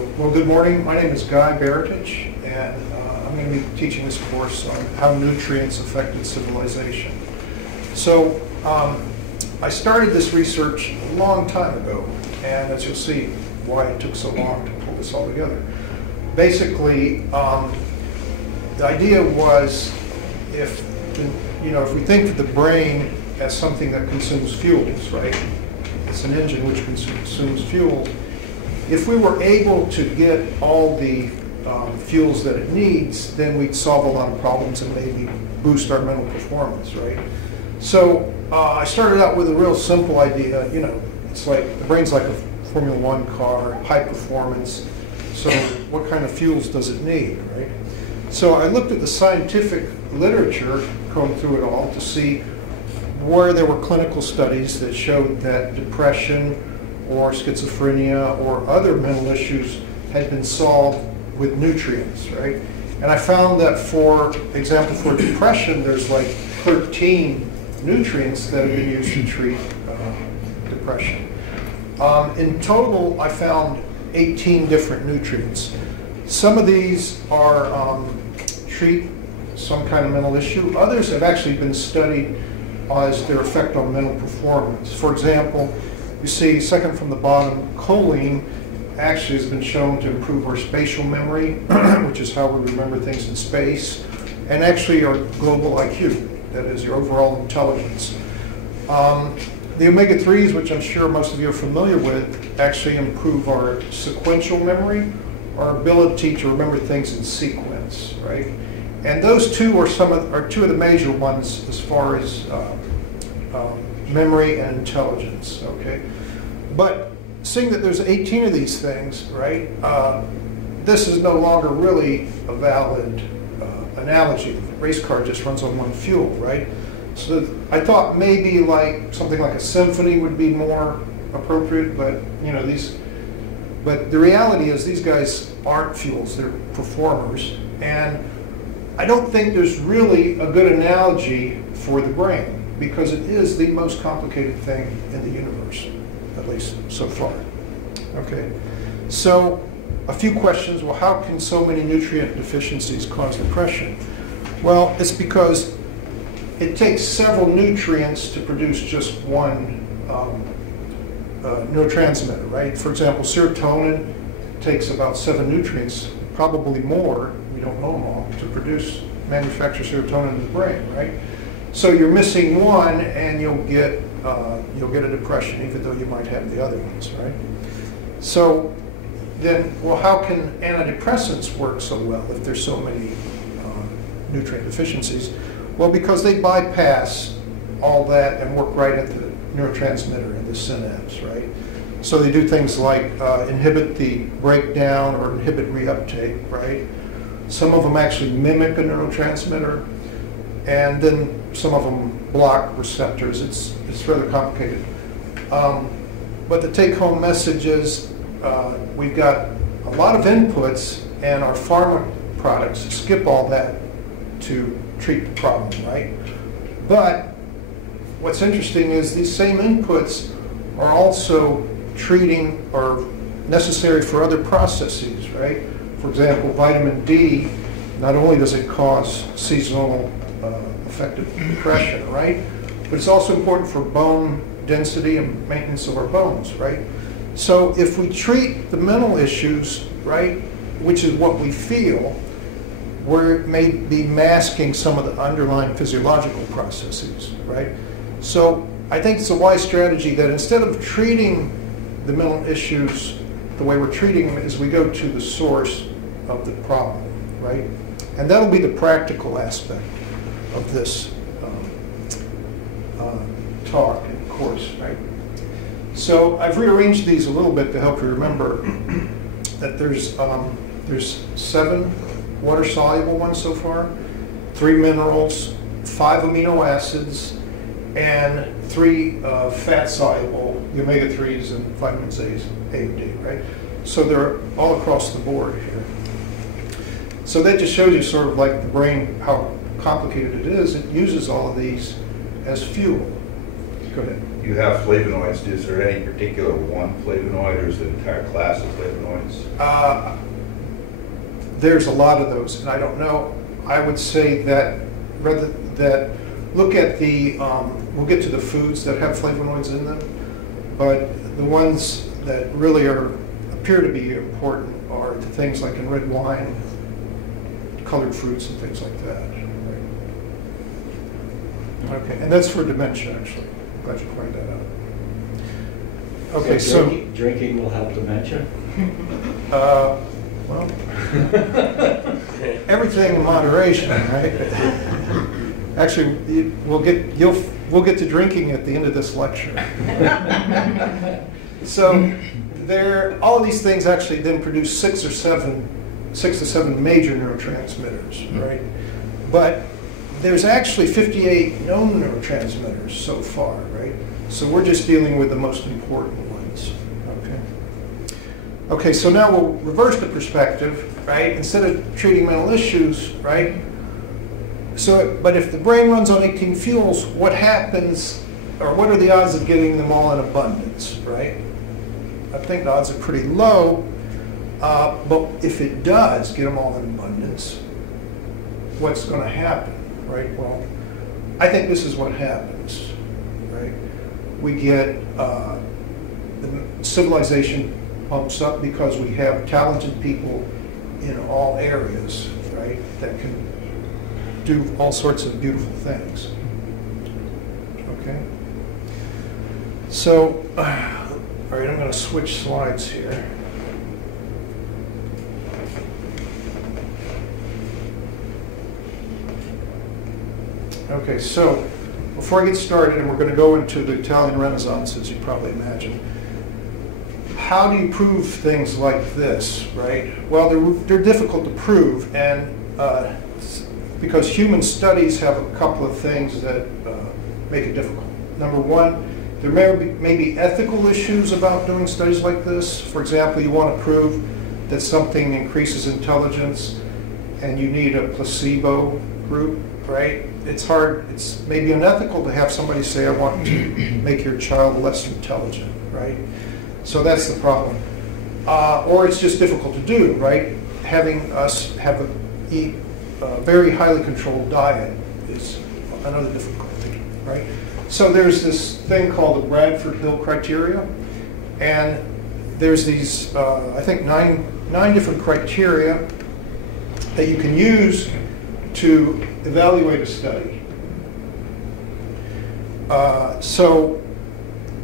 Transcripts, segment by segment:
Well, good morning. My name is Guy Baratich, and I'm going to be teaching this course on how nutrients affected civilization. So, I started this research a long time ago, and as you'll see, why it took so long to pull this all together. Basically, the idea was if we think of the brain as something that consumes fuels, right? It's an engine which consumes fuel. If we were able to get all the fuels that it needs, then we'd solve a lot of problems and maybe boost our mental performance, right? So I started out with a real simple idea. It's like the brain's like a Formula One car, high performance. So what kind of fuels does it need, right? So I looked at the scientific literature, combed through it all to see where there were clinical studies that showed that depression or schizophrenia or other mental issues had been solved with nutrients, right? And I found that, for example, for depression, there's like 13 nutrients that have been used to treat depression. In total, I found 18 different nutrients. Some of these are treat some kind of mental issue. Others have actually been studied as their effect on mental performance. For example, you see, second from the bottom, choline actually has been shown to improve our spatial memory, which is how we remember things in space, and actually our global IQ, that is your overall intelligence. The omega-3s, which I'm sure most of you are familiar with, actually improve our sequential memory, our ability to remember things in sequence, right? And those two are two of the major ones as far as memory and intelligence, okay? But seeing that there's 18 of these things, right, this is no longer really a valid analogy. The race car just runs on one fuel, right? So I thought maybe like something like a symphony would be more appropriate, but but the reality is these guys aren't fuels, they're performers. And I don't think there's really a good analogy for the brain, because it is the most complicated thing in the universe, at least so far. Okay, so a few questions. Well, how can so many nutrient deficiencies cause depression? Well, it's because it takes several nutrients to produce just one neurotransmitter, right? For example, serotonin takes about 7 nutrients, probably more, we don't know them all, to manufacture serotonin in the brain, right? So you're missing one, and you'll get a depression, even though you might have the other ones, right? So then, well, how can antidepressants work so well if there's so many nutrient deficiencies? Well, because they bypass all that and work right at the neurotransmitter in the synapse, right? So they do things like inhibit the breakdown or inhibit reuptake, right? Some of them actually mimic a neurotransmitter, and then some of them block receptors. It's rather complicated. But the take-home message is we've got a lot of inputs, and our pharma products skip all that to treat the problem, right? But what's interesting is these same inputs are also treating or necessary for other processes, right? For example, vitamin D, not only does it cause seasonal affective depression, right? But it's also important for bone density and maintenance of our bones, right? So if we treat the mental issues, right, which is what we feel, we may be masking some of the underlying physiological processes, right? So I think it's a wise strategy that instead of treating the mental issues the way we're treating them, is we go to the source of the problem, right? And that'll be the practical aspect of this talk and course, right? So I've rearranged these a little bit to help you remember that there's 7 water-soluble ones so far, 3 minerals, 5 amino acids, and 3 fat-soluble, the omega-3s and vitamins A and D, right? So they're all across the board here. So that just shows you sort of like the brain, how complicated it is. It uses all of these as fuel. Go ahead. you have flavonoids. Is there any particular one flavonoid, or is it an entire class of flavonoids? There's a lot of those, and I don't know. I would say that rather that look at the, we'll get to the foods that have flavonoids in them, but the ones that really appear to be important are the things like in red wine, colored fruits and things like that. Right. Okay, and that's for dementia, actually. Glad you pointed that out. Okay, so drinking will help dementia? Well, everything in moderation, right? Actually, we'll get to drinking at the end of this lecture. So all of these things actually then produce six to seven major neurotransmitters, right? But there's actually 58 known neurotransmitters so far, right? So we're just dealing with the most important ones, okay? Okay, so now we'll reverse the perspective, right? Instead of treating mental issues, right? So, but if the brain runs on 18 fuels, what happens, or what are the odds of getting them all in abundance, right? I think the odds are pretty low, but if it does get them all in abundance, what's going to happen, right? Well, I think this is what happens, right? We get the civilization pumps up because we have talented people in all areas, right, that can do all sorts of beautiful things. Okay? So, all right, I'm going to switch slides here. Okay, so before I get started, and we're going to go into the Italian Renaissance, as you probably imagine, how do you prove things like this, right? Well, they're difficult to prove, and because human studies have a couple of things that make it difficult. Number one, there may be ethical issues about doing studies like this. For example, you want to prove that something increases intelligence, and you need a placebo group, right? It's hard, it's maybe unethical to have somebody say, I want to make your child less intelligent, right? So that's the problem. Or it's just difficult to do, right? Having us eat a very highly controlled diet is another difficulty, right? So there's this thing called the Bradford Hill criteria, and there's these, I think, nine different criteria that you can use to evaluate a study. So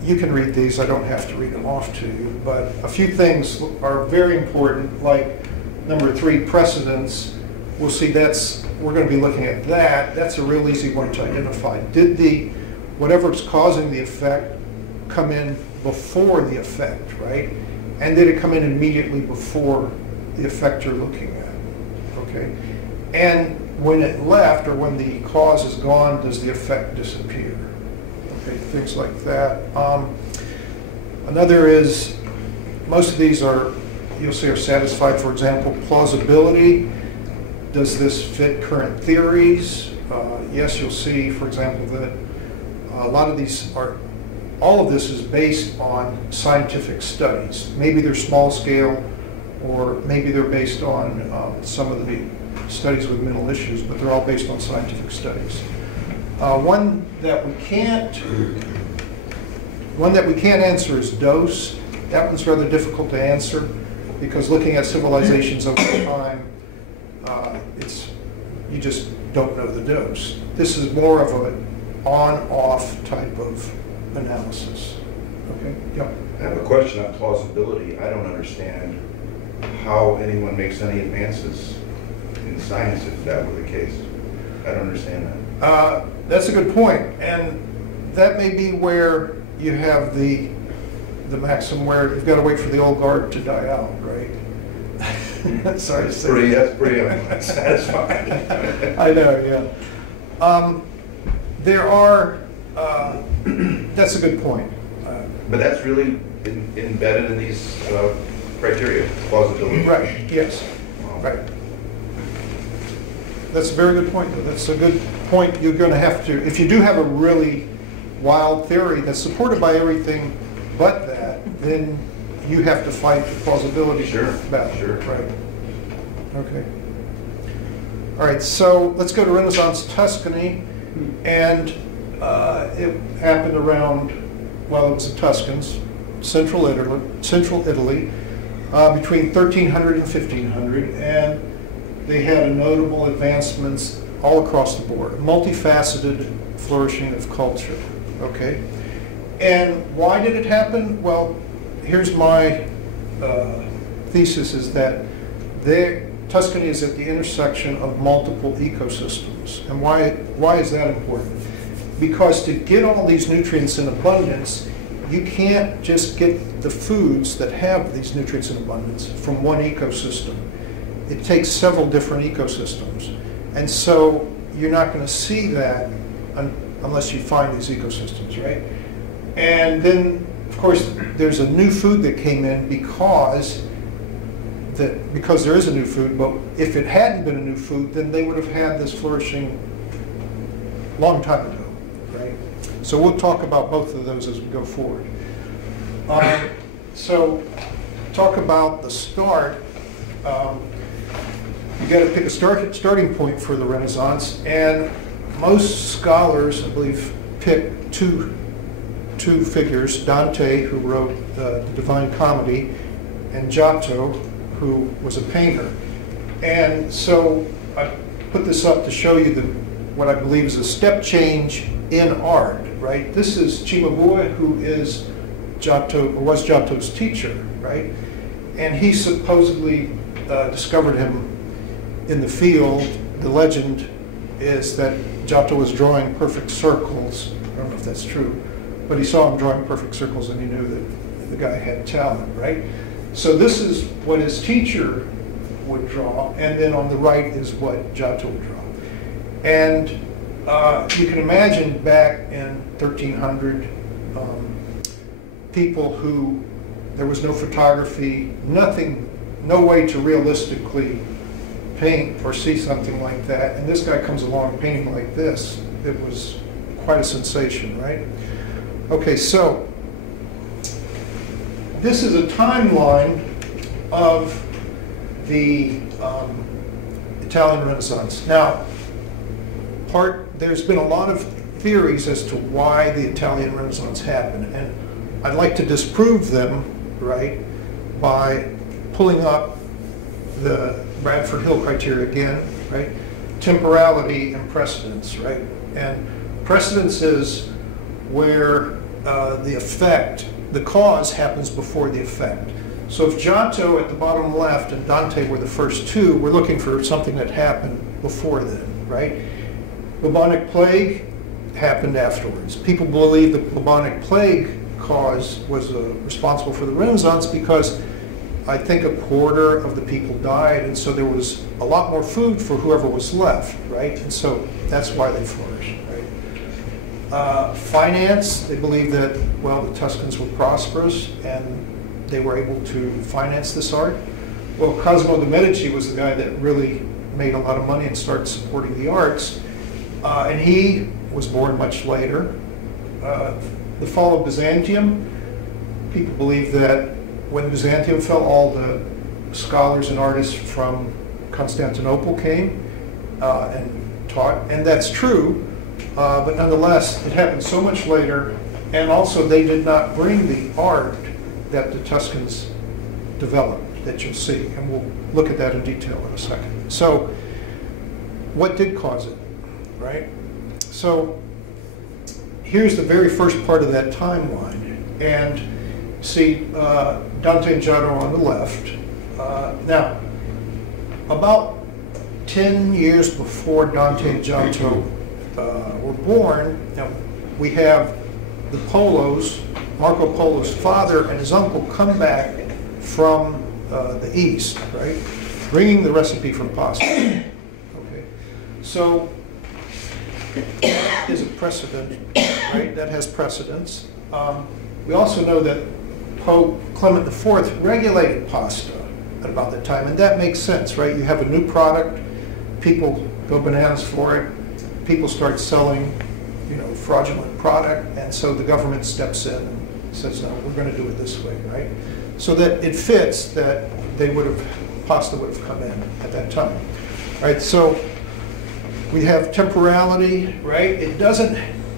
you can read these, I don't have to read them off to you, but a few things are very important, like number 3, precedence. We'll see we're going to be looking at that. That's a real easy one to identify. Did whatever's causing the effect come in before the effect, right? And did it come in immediately before the effect you're looking at, okay? And when it left, or when the cause is gone, does the effect disappear? Okay, things like that. Another is, most of these you'll see are satisfied. For example, plausibility. Does this fit current theories? Yes, you'll see, for example, that a lot of these all of this is based on scientific studies. Maybe they're small scale, or maybe they're based on some of the studies with mental issues, but they're all based on scientific studies. One that we can't answer is dose. That one's rather difficult to answer because looking at civilizations over time, you just don't know the dose. This is more of an on-off type of analysis. Okay. Yep. I have a question on plausibility. I don't understand how anyone makes any advances in science if that were the case. I don't understand that. That's a good point, and that may be where you have the maxim where you've got to wait for the old guard to die out, right? Sorry to say. That's pretty satisfying. I know, yeah. There are. That's a good point. But that's really embedded in these criteria, plausibility. Right. Yes. Wow. Right. That's a very good point, though. That's a good point. You're going to have to, if you do have a really wild theory that's supported by everything but that, then you have to fight the plausibility battle. Sure. Right. Okay. All right, so let's go to Renaissance Tuscany, and it happened around, well, it was the Tuscans, central Italy, between 1300 and 1500, and they had notable advancements all across the board, a multifaceted flourishing of culture, okay? And why did it happen? Well, here's my thesis, is that Tuscany is at the intersection of multiple ecosystems. And why is that important? Because to get all these nutrients in abundance, you can't just get the foods that have these nutrients in abundance from one ecosystem. It takes several different ecosystems. And so you're not going to see that unless you find these ecosystems, right? And then, of course, there's a new food that came in because there is a new food, but if it hadn't been a new food, then they would have had this flourishing long time ago, right? So we'll talk about both of those as we go forward. So talk about the start. You got to pick a starting point for the Renaissance, and most scholars, I believe, pick two figures: Dante, who wrote the Divine Comedy, and Giotto, who was a painter. And so I put this up to show you what I believe is a step change in art, right? This is Cimabue, who is Giotto, or was Giotto's teacher, right? And he supposedly discovered him in the field. The legend is that Giotto was drawing perfect circles. I don't know if that's true, but he saw him drawing perfect circles and he knew that the guy had talent, right? So this is what his teacher would draw, and then on the right is what Giotto would draw. And you can imagine back in 1300, people who, there was no photography, nothing, no way to realistically paint or see something like that. And this guy comes along painting like this. It was quite a sensation, right? Okay, so this is a timeline of the Italian Renaissance. Now, there's been a lot of theories as to why the Italian Renaissance happened, and I'd like to disprove them, right, by pulling up the Bradford Hill criteria again, right? Temporality and precedence, right? And precedence is where the cause happens before the effect. So if Giotto at the bottom left and Dante were the first two, we're looking for something that happened before then, right? Bubonic plague happened afterwards. People believe the bubonic plague cause was responsible for the Renaissance because I think a quarter of the people died, and so there was a lot more food for whoever was left, right? And so that's why they flourished, right? Finance, they believe that, well, the Tuscans were prosperous and they were able to finance this art. Well, Cosimo de' Medici was the guy that really made a lot of money and started supporting the arts, and he was born much later. The fall of Byzantium, people believe that when Byzantium fell, all the scholars and artists from Constantinople came and taught, and that's true, but nonetheless, it happened so much later, and also they did not bring the art that the Tuscans developed, that you'll see, and we'll look at that in detail in a second. So, what did cause it, right? So, here's the very first part of that timeline, and see Dante and Giotto on the left. Now, about 10 years before Dante and Giotto were born, now we have the Polos, Marco Polo's father and his uncle, come back from the east, right, bringing the recipe from pasta. Okay, so that is a precedent, right? That has precedence. We also know that Pope Clement IV regulated pasta at about that time, and that makes sense, right? You have a new product, people go bananas for it, people start selling fraudulent product, and so the government steps in and says, no, we're going to do it this way, right? So that it fits that pasta would have come in at that time. All right, so we have temporality, right? It doesn't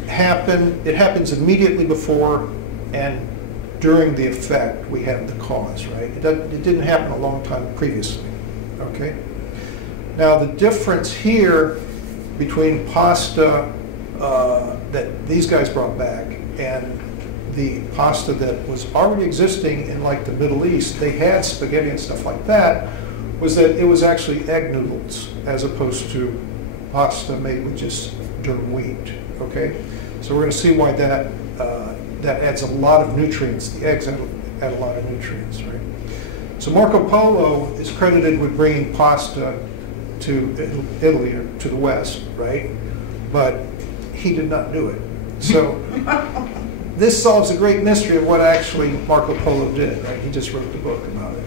happen, it happens immediately before and during the effect we have the cause, right? It didn't happen a long time previously, okay? Now the difference here between pasta that these guys brought back and the pasta that was already existing in like the Middle East, they had spaghetti and stuff like that, was that it was actually egg noodles as opposed to pasta made with just durum wheat, okay? So we're going to see why that adds a lot of nutrients. The eggs add a lot of nutrients, right? So Marco Polo is credited with bringing pasta to Italy or to the West, right? But he did not do it. So this solves a great mystery of what actually Marco Polo did, right? He just wrote the book about it.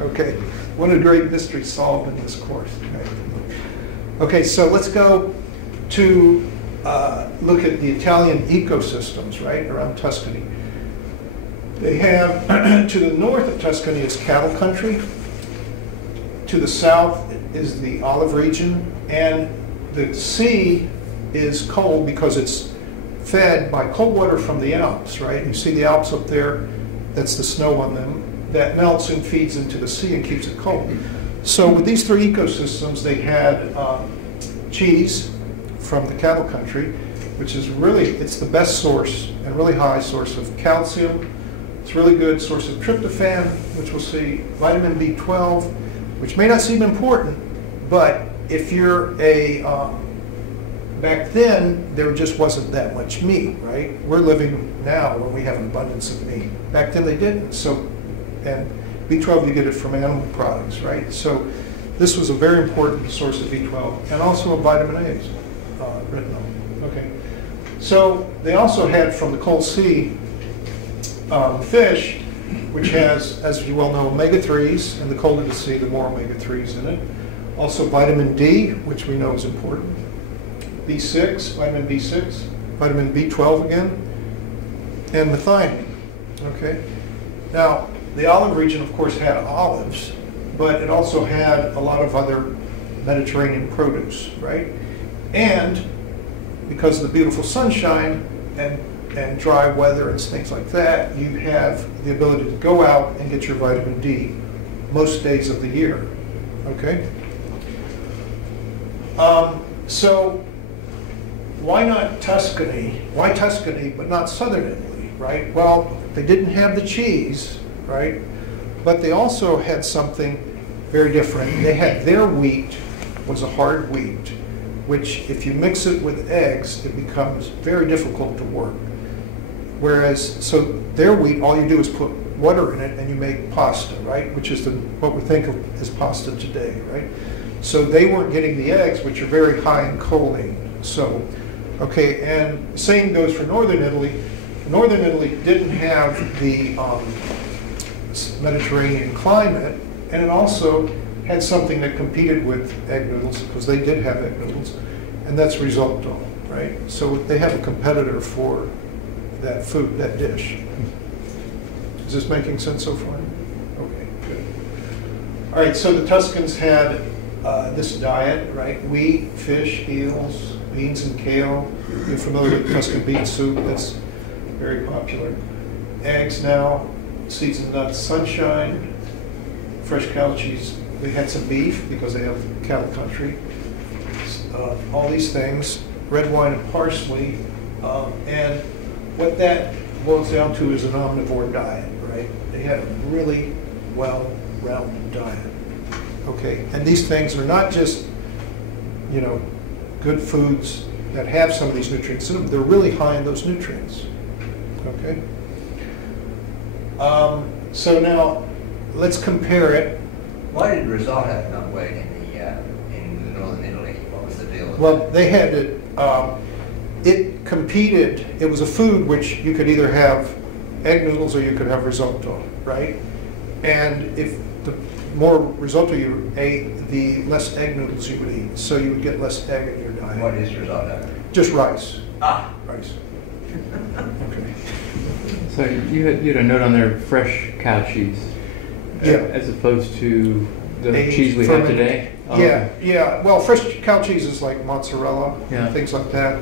Okay, what a great mystery solved in this course. Right? Okay, so let's go to look at the Italian ecosystems, right, around Tuscany. They have, to the north of Tuscany is cattle country, to the south is the olive region, and the sea is cold because it's fed by cold water from the Alps, right? You see the Alps up there, that's the snow on them, that melts and feeds into the sea and keeps it cold. So with these three ecosystems, they had cheese from the cattle country, which is really, it's the best source and really high source of calcium. It's a really good source of tryptophan, which we'll see, vitamin B12, which may not seem important, but if you're back then, there just wasn't that much meat, right? We're living now when we have an abundance of meat. Back then they didn't. So, and B12, you get it from animal products, right? So this was a very important source of B12, and also of vitamin A, retinol. Okay. So they also had from the cold sea fish, which has, as you well know, omega-3s, and the colder the sea, the more omega-3s in it. Also vitamin D, which we know is important. B6, vitamin B6, vitamin B12 again, and methionine. Okay. Now, the olive region, of course, had olives, but it also had a lot of other Mediterranean produce, right? And because of the beautiful sunshine and dry weather and things like that, you have the ability to go out and get your vitamin D most days of the year, okay? So why not Tuscany? Why Tuscany, but not southern Italy, right? Well, they didn't have the cheese, right? But they also had something very different. They had their wheat was a hard wheat, which if you mix it with eggs, it becomes very difficult to work. Whereas, so their wheat, all you do is put water in it and you make pasta, right? Which is what we think of as pasta today, right? So they weren't getting the eggs, which are very high in choline. So, okay, and same goes for northern Italy. Northern Italy didn't have the Mediterranean climate, and it also had something that competed with egg noodles, because they did have egg noodles, and that's risotto, right? So they have a competitor for that food, that dish. Is this making sense so far? Okay, good. All right, so the Tuscans had this diet, right? Wheat, fish, eels, beans and kale. You're familiar with Tuscan bean soup, that's very popular. Eggs now, seeds and nuts, sunshine, fresh cattle cheese. They had some beef because they have cattle country. All these things, red wine and parsley, and what that boils down to is an omnivore diet, right? They had a really well-rounded diet. Okay, and these things are not just, you know, good foods that have some of these nutrients in them. They're really high in those nutrients. Okay. So now let's compare it. Why did risotto not work in northern Italy? What was the deal with Well, that? they had it. It competed. It was a food which you could either have egg noodles or you could have risotto, right? And if the more risotto you ate, the less egg noodles you would eat. So you would get less egg in your diet. What is risotto? Just rice. Ah, Rice. Okay. So you had a note on there, fresh cow cheese. Yeah. As opposed to the Aged, cheese we have fermented. today? Oh, Yeah, okay. yeah. Well, fresh cow cheese is like mozzarella Yeah. and things like that.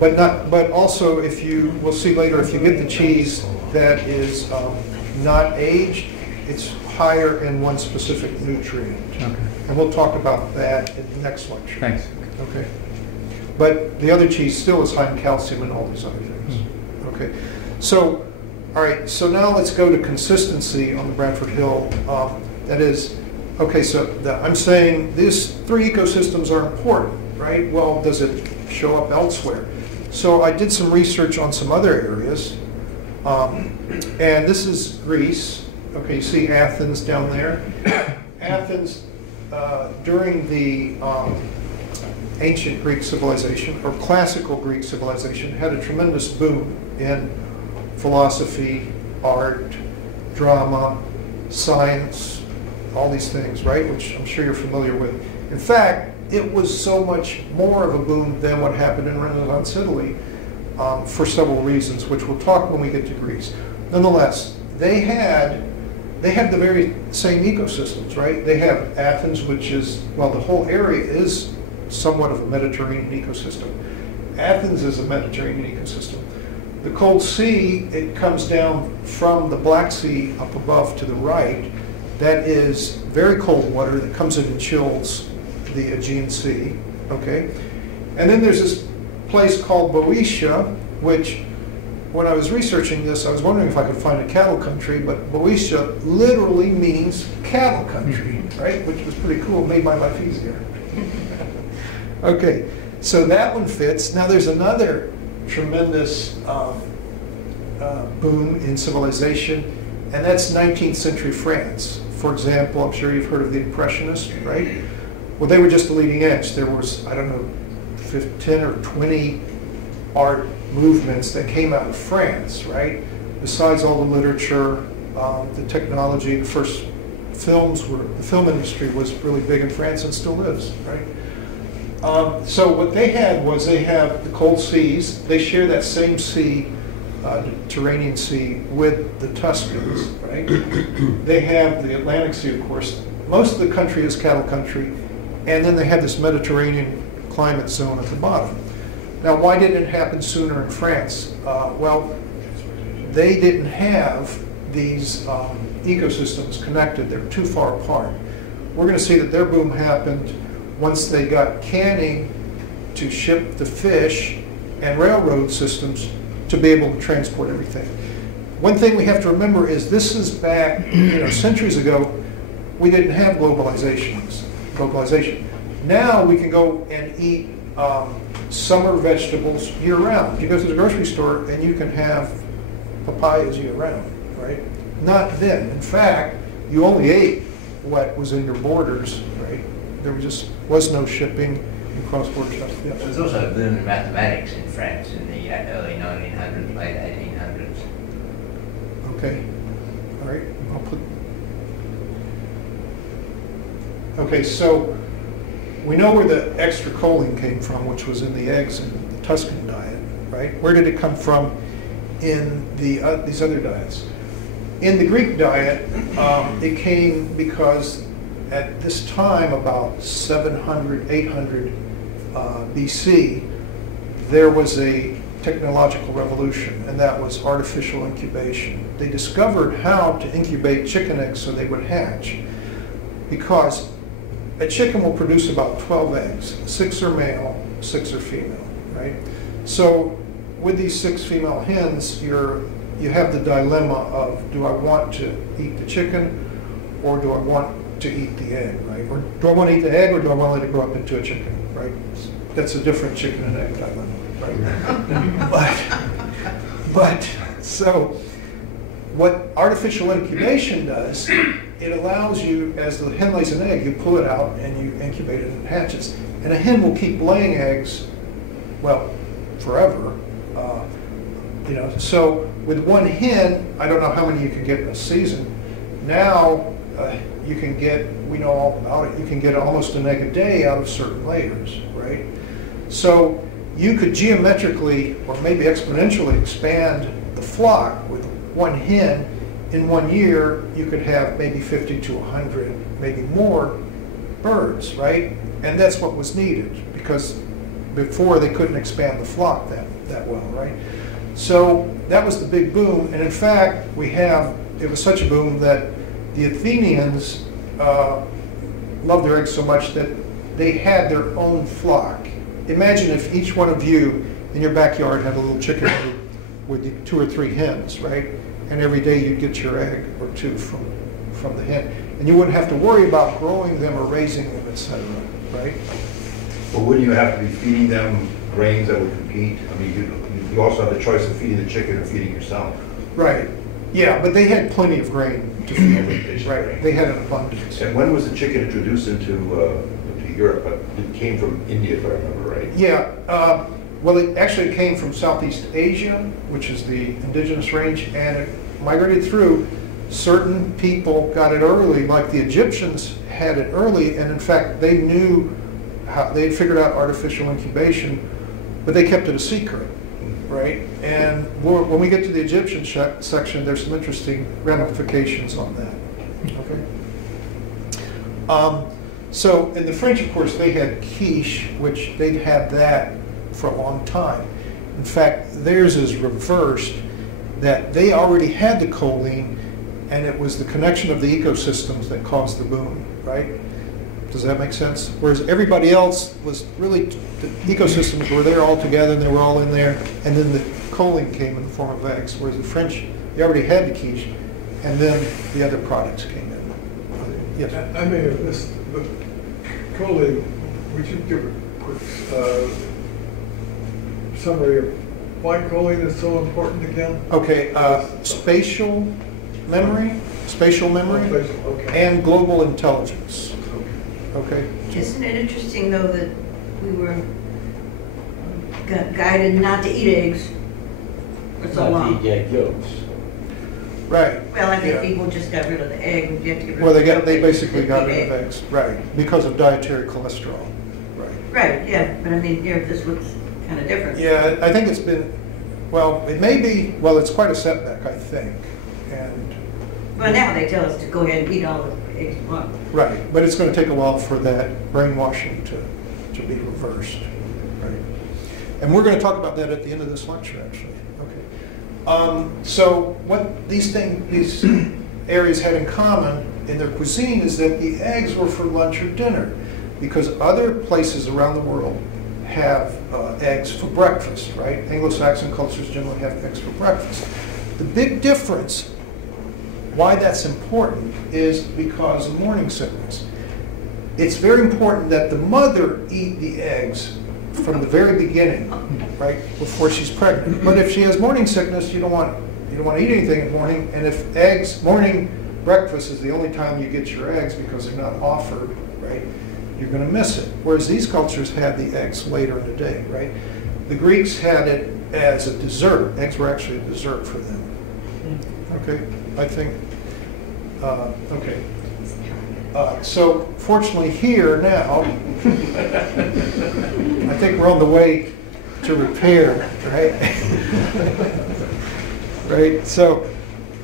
But not. But also, we'll see later, if you get the cheese that is not aged, it's higher in one specific nutrient. Okay. And we'll talk about that in the next lecture. Thanks. Okay. But the other cheese still is high in calcium and all these other things. Okay. So, all right. So now let's go to consistency on the Bradford Hill. That is, okay. So I'm saying these three ecosystems are important, right? Well, does it show up elsewhere? So I did some research on some other areas, and this is Greece. Okay, you see Athens down there. Athens, during the ancient Greek civilization, or classical Greek civilization, had a tremendous boom in philosophy, art, drama, science, all these things, right? Which I'm sure you're familiar with. In fact, it was so much more of a boom than what happened in Renaissance Italy for several reasons, which we'll talk when we get to Greece. Nonetheless, they had the very same ecosystems, right? They have Athens, which is, well, the whole area is somewhat of a Mediterranean ecosystem. Athens is a Mediterranean ecosystem. The Cold Sea, it comes down from the Black Sea up above to the right. That is very cold water that comes in and chills the Aegean Sea, okay? And then there's this place called Boeotia, which, when I was researching this, I was wondering if I could find a cattle country, but Boeotia literally means cattle country, right? Which was pretty cool, made my life easier. Okay, so that one fits. Now there's another tremendous boom in civilization, and that's 19th century France. For example, I'm sure you've heard of the Impressionists, right? Well, they were just the leading edge. There was, I don't know, 10 or 20 art movements that came out of France, right? Besides all the literature, the technology, the first films were, the film industry was really big in France and still is, right? So what they had was they have the cold seas. They share that same sea, the Mediterranean Sea, with the Tuscans, right? They have the Atlantic Sea, of course. Most of the country is cattle country, and then they have this Mediterranean climate zone at the bottom. Now, why didn't it happen sooner in France? Well, they didn't have these ecosystems connected. They're too far apart. We're going to see that their boom happened once they got canning to ship the fish and railroad systems to be able to transport everything. One thing we have to remember is this is back, centuries ago. We didn't have globalization. Now we can go and eat summer vegetables year-round. You go to the grocery store and you can have papayas year-round, right? Not then. In fact, you only ate what was in your borders, right? There was no shipping and cross-border stuff. there Yes. was also a boom in mathematics in France in the early 1900s, late 1800s. Okay. All right. I'll put. Okay, so we know where the extra choline came from, which was in the eggs in the Tuscan diet, right? Where did it come from in these other diets? In the Greek diet, it came because at this time, about 700, 800 BC, there was a technological revolution, and that was artificial incubation. They discovered how to incubate chicken eggs so they would hatch, because a chicken will produce about 12 eggs. 6 are male, 6 are female, right? So with these 6 female hens, you have the dilemma of, do I want to eat the chicken, or do I want to eat the egg, right? Or do I want to eat the egg, or do I want to let it grow up into a chicken, right? That's a different chicken and egg dilemma, right? but so what artificial incubation does, it allows you, as the hen lays an egg, you pull it out and you incubate it and it hatches. And a hen will keep laying eggs, well, forever. So with one hen, I don't know how many you can get in a season. Now you can get, we know all about it, you can get almost an egg a day out of certain layers, right? So you could geometrically or maybe exponentially expand the flock with one hen. In 1 year, you could have maybe 50 to 100, maybe more birds, right? And that's what was needed, because before they couldn't expand the flock that well, right? So that was the big boom, and in fact, it was such a boom that the Athenians loved their eggs so much that they had their own flock. Imagine if each one of you in your backyard had a little chicken coop with 2 or 3 hens, right? And every day you'd get your egg or 2 from the hen. And you wouldn't have to worry about growing them or raising them, etc., right? But wouldn't you have to be feeding them grains that would compete? I mean, you also have the choice of feeding the chicken or feeding yourself. Right. Yeah, but they had plenty of grain to feed. Right. They had an abundance. And when was the chicken introduced into Europe? It came from India, if I remember right. Yeah. Well, it actually came from Southeast Asia, which is the indigenous range, and it migrated through. Certain people got it early, like the Egyptians had it early, and in fact, they knew how they had figured out artificial incubation, but they kept it a secret, right? And when we get to the Egyptian section, there's some interesting ramifications on that. Okay. So in the French, of course, they had quiche, which they'd had that for a long time. In fact, theirs is reversed, that they already had the choline, and it was the connection of the ecosystems that caused the boom, right? Does that make sense? Whereas everybody else was really, the ecosystems were there all together, and they were all in there, and then the choline came in the form of eggs, whereas the French, they already had the quiche, and then the other products came in. Yes? I may have missed, but choline, would you give a quick summary of why choline is so important again? Okay, spatial memory, Okay. and global intelligence. Okay? Isn't it interesting, though, that we were guided not to eat eggs for so Not long? to eat egg yolks. Right. Well, I think Yeah. people just got rid of the egg, and you have to get rid Well, of the yolk. they basically Just got eat rid of eggs, right, because of dietary cholesterol. Right. Right, yeah, but I mean, here, this looks kind of different. Yeah, I think it's been, well, it may be, well, it's quite a setback, I think. And, Well, now they tell us to go ahead and eat all the eggs you want. right, but it's going to take a while for that brainwashing to be reversed. Right. And we're going to talk about that at the end of this lecture, actually. Okay. So what these areas had in common in their cuisine is that the eggs were for lunch or dinner, because other places around the world have eggs for breakfast, right? Anglo-Saxon cultures generally have eggs for breakfast. The big difference, why that's important, is because of morning sickness. It's very important that the mother eat the eggs from the very beginning, right, before she's pregnant. But if she has morning sickness, you don't want to eat anything in the morning. And if morning breakfast is the only time you get your eggs because they're not offered, right, you're going to miss it. Whereas these cultures had the eggs later in the day, right? The Greeks had it as a dessert. Eggs were actually a dessert for them. Okay, I think. Okay. So fortunately here now, I think we're on the way to repair, right? Right. So,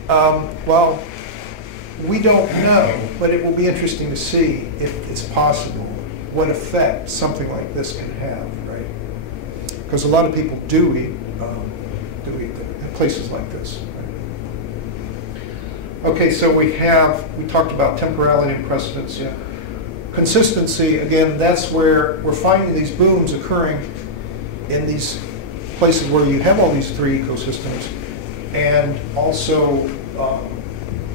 well, we don't know, but it will be interesting to see if it's possible what effect something like this can have, right? Because a lot of people do eat in places like this. Okay, so we talked about temporality and precedence. Yeah. Consistency, again, that's where we're finding these booms occurring in these places where you have all these 3 ecosystems, and also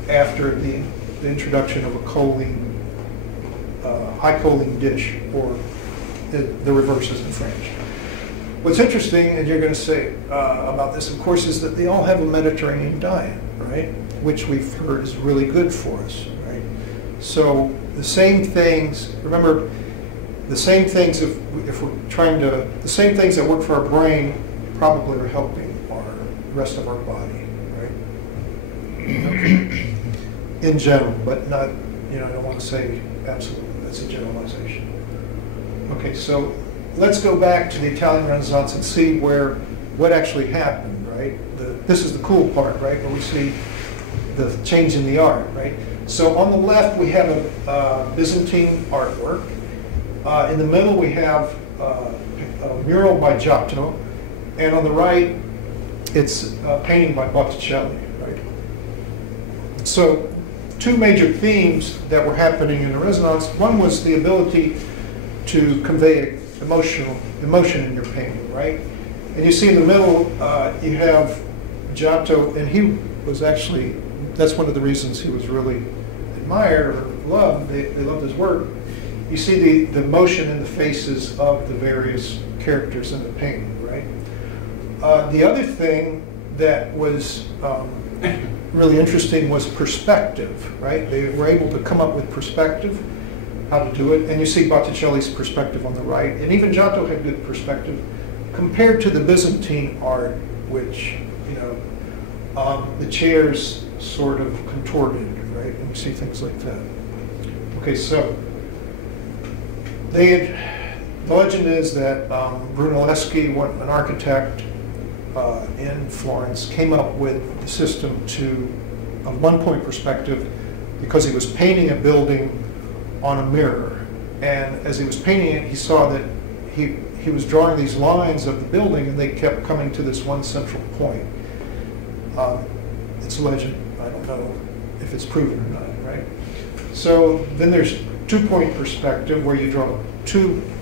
after the introduction of a high choline dish, or the reverse is in French. What's interesting, and you're going to say about this, of course, is that they all have a Mediterranean diet, right? Which we've heard is really good for us, right? So the same things, remember, the same things if we're trying to, the same things that work for our brain probably are helping the rest of our body, right? Okay. In general, but not, I don't want to say absolutely, that's a generalization. Okay, so let's go back to the Italian Renaissance and see what actually happened, right? This is the cool part, right, where we see the change in the art, right? So on the left, we have a Byzantine artwork. In the middle, we have a mural by Giotto. And on the right, it's a painting by Botticelli, right? So two major themes that were happening in the Renaissance. One was the ability to convey emotion in your painting, right? And you see in the middle, you have Giotto, and he was actually, that's one of the reasons he was really admired or loved. They loved his work. You see the emotion in the faces of the various characters in the painting, right? The other thing that was really interesting was perspective, right? They were able to come up with perspective, how to do it. And you see Botticelli's perspective on the right. And even Giotto had good perspective compared to the Byzantine art, which, you know, the chairs sort of contorted, right? And you see things like that. Okay, so the legend is that Brunelleschi, an architect in Florence, came up with the system a one-point perspective because he was painting a building on a mirror. And as he was painting it, he saw that he was drawing these lines of the building, and they kept coming to this one central point. It's a legend. I don't know if it's proven or not, right? So then there's two-point perspective, where you draw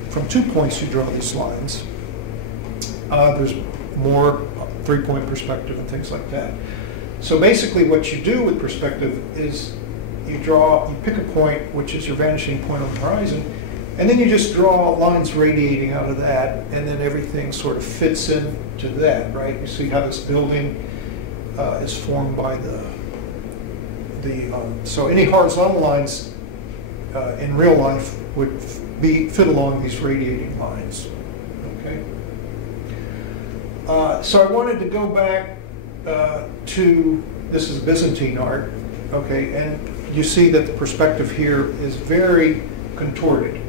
from 2 points you draw these lines. There's more three-point perspective and things like that. So basically what you do with perspective is you pick a point, which is your vanishing point on the horizon, and then you just draw lines radiating out of that, and then everything sort of fits into that, right? You see how this building is formed by so any horizontal lines in real life would fit along these radiating lines, okay? So I wanted to go back to, this is Byzantine art, okay, and you see that the perspective here is very contorted.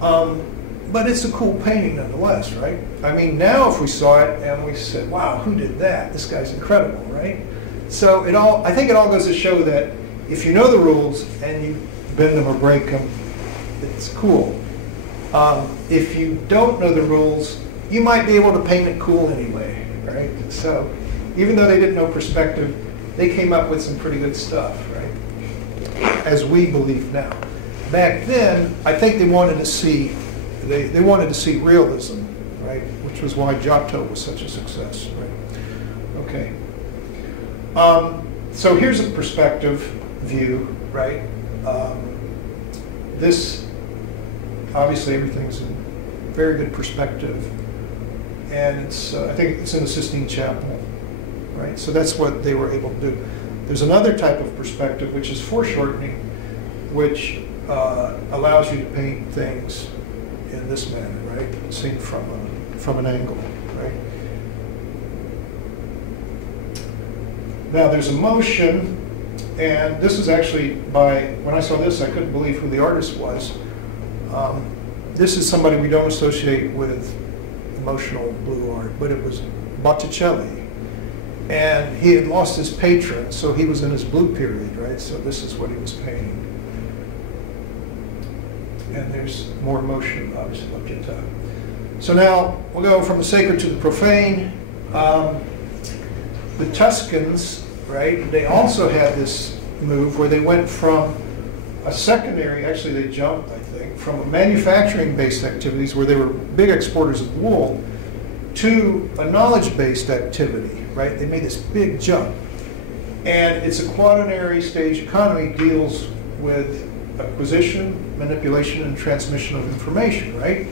But it's a cool painting nonetheless, right? I mean, now if we saw it and we said, wow, who did that? This guy's incredible, right? So I think it all goes to show that if you know the rules and you bend them or break them, it's cool. If you don't know the rules, you might be able to paint it cool anyway, right? So even though they didn't know perspective, they came up with some pretty good stuff, right? As we believe now. Back then, I think they wanted to see realism, right? Which was why Giotto was such a success, right? Okay. So here's a perspective view, right? This, obviously everything's in very good perspective. And it's, I think it's in the Sistine Chapel, right? So that's what they were able to do. There's another type of perspective, which is foreshortening, which allows you to paint things in this manner, right? Seen from an angle, right? Now there's a motion, and this is actually when I saw this, I couldn't believe who the artist was. This is somebody we don't associate with emotional blue art, but it was Botticelli. And he had lost his patron, so he was in his blue period, right? So this is what he was painting. And there's more emotion, obviously, up to top. So now we'll go from the sacred to the profane. The Tuscans, right, they also had this move where they went from a secondary, actually they jumped, I think, from manufacturing-based activities where they were big exporters of wool to a knowledge-based activity, right? They made this big jump. And it's a quaternary stage economy, deals with acquisition, manipulation, and transmission of information, right?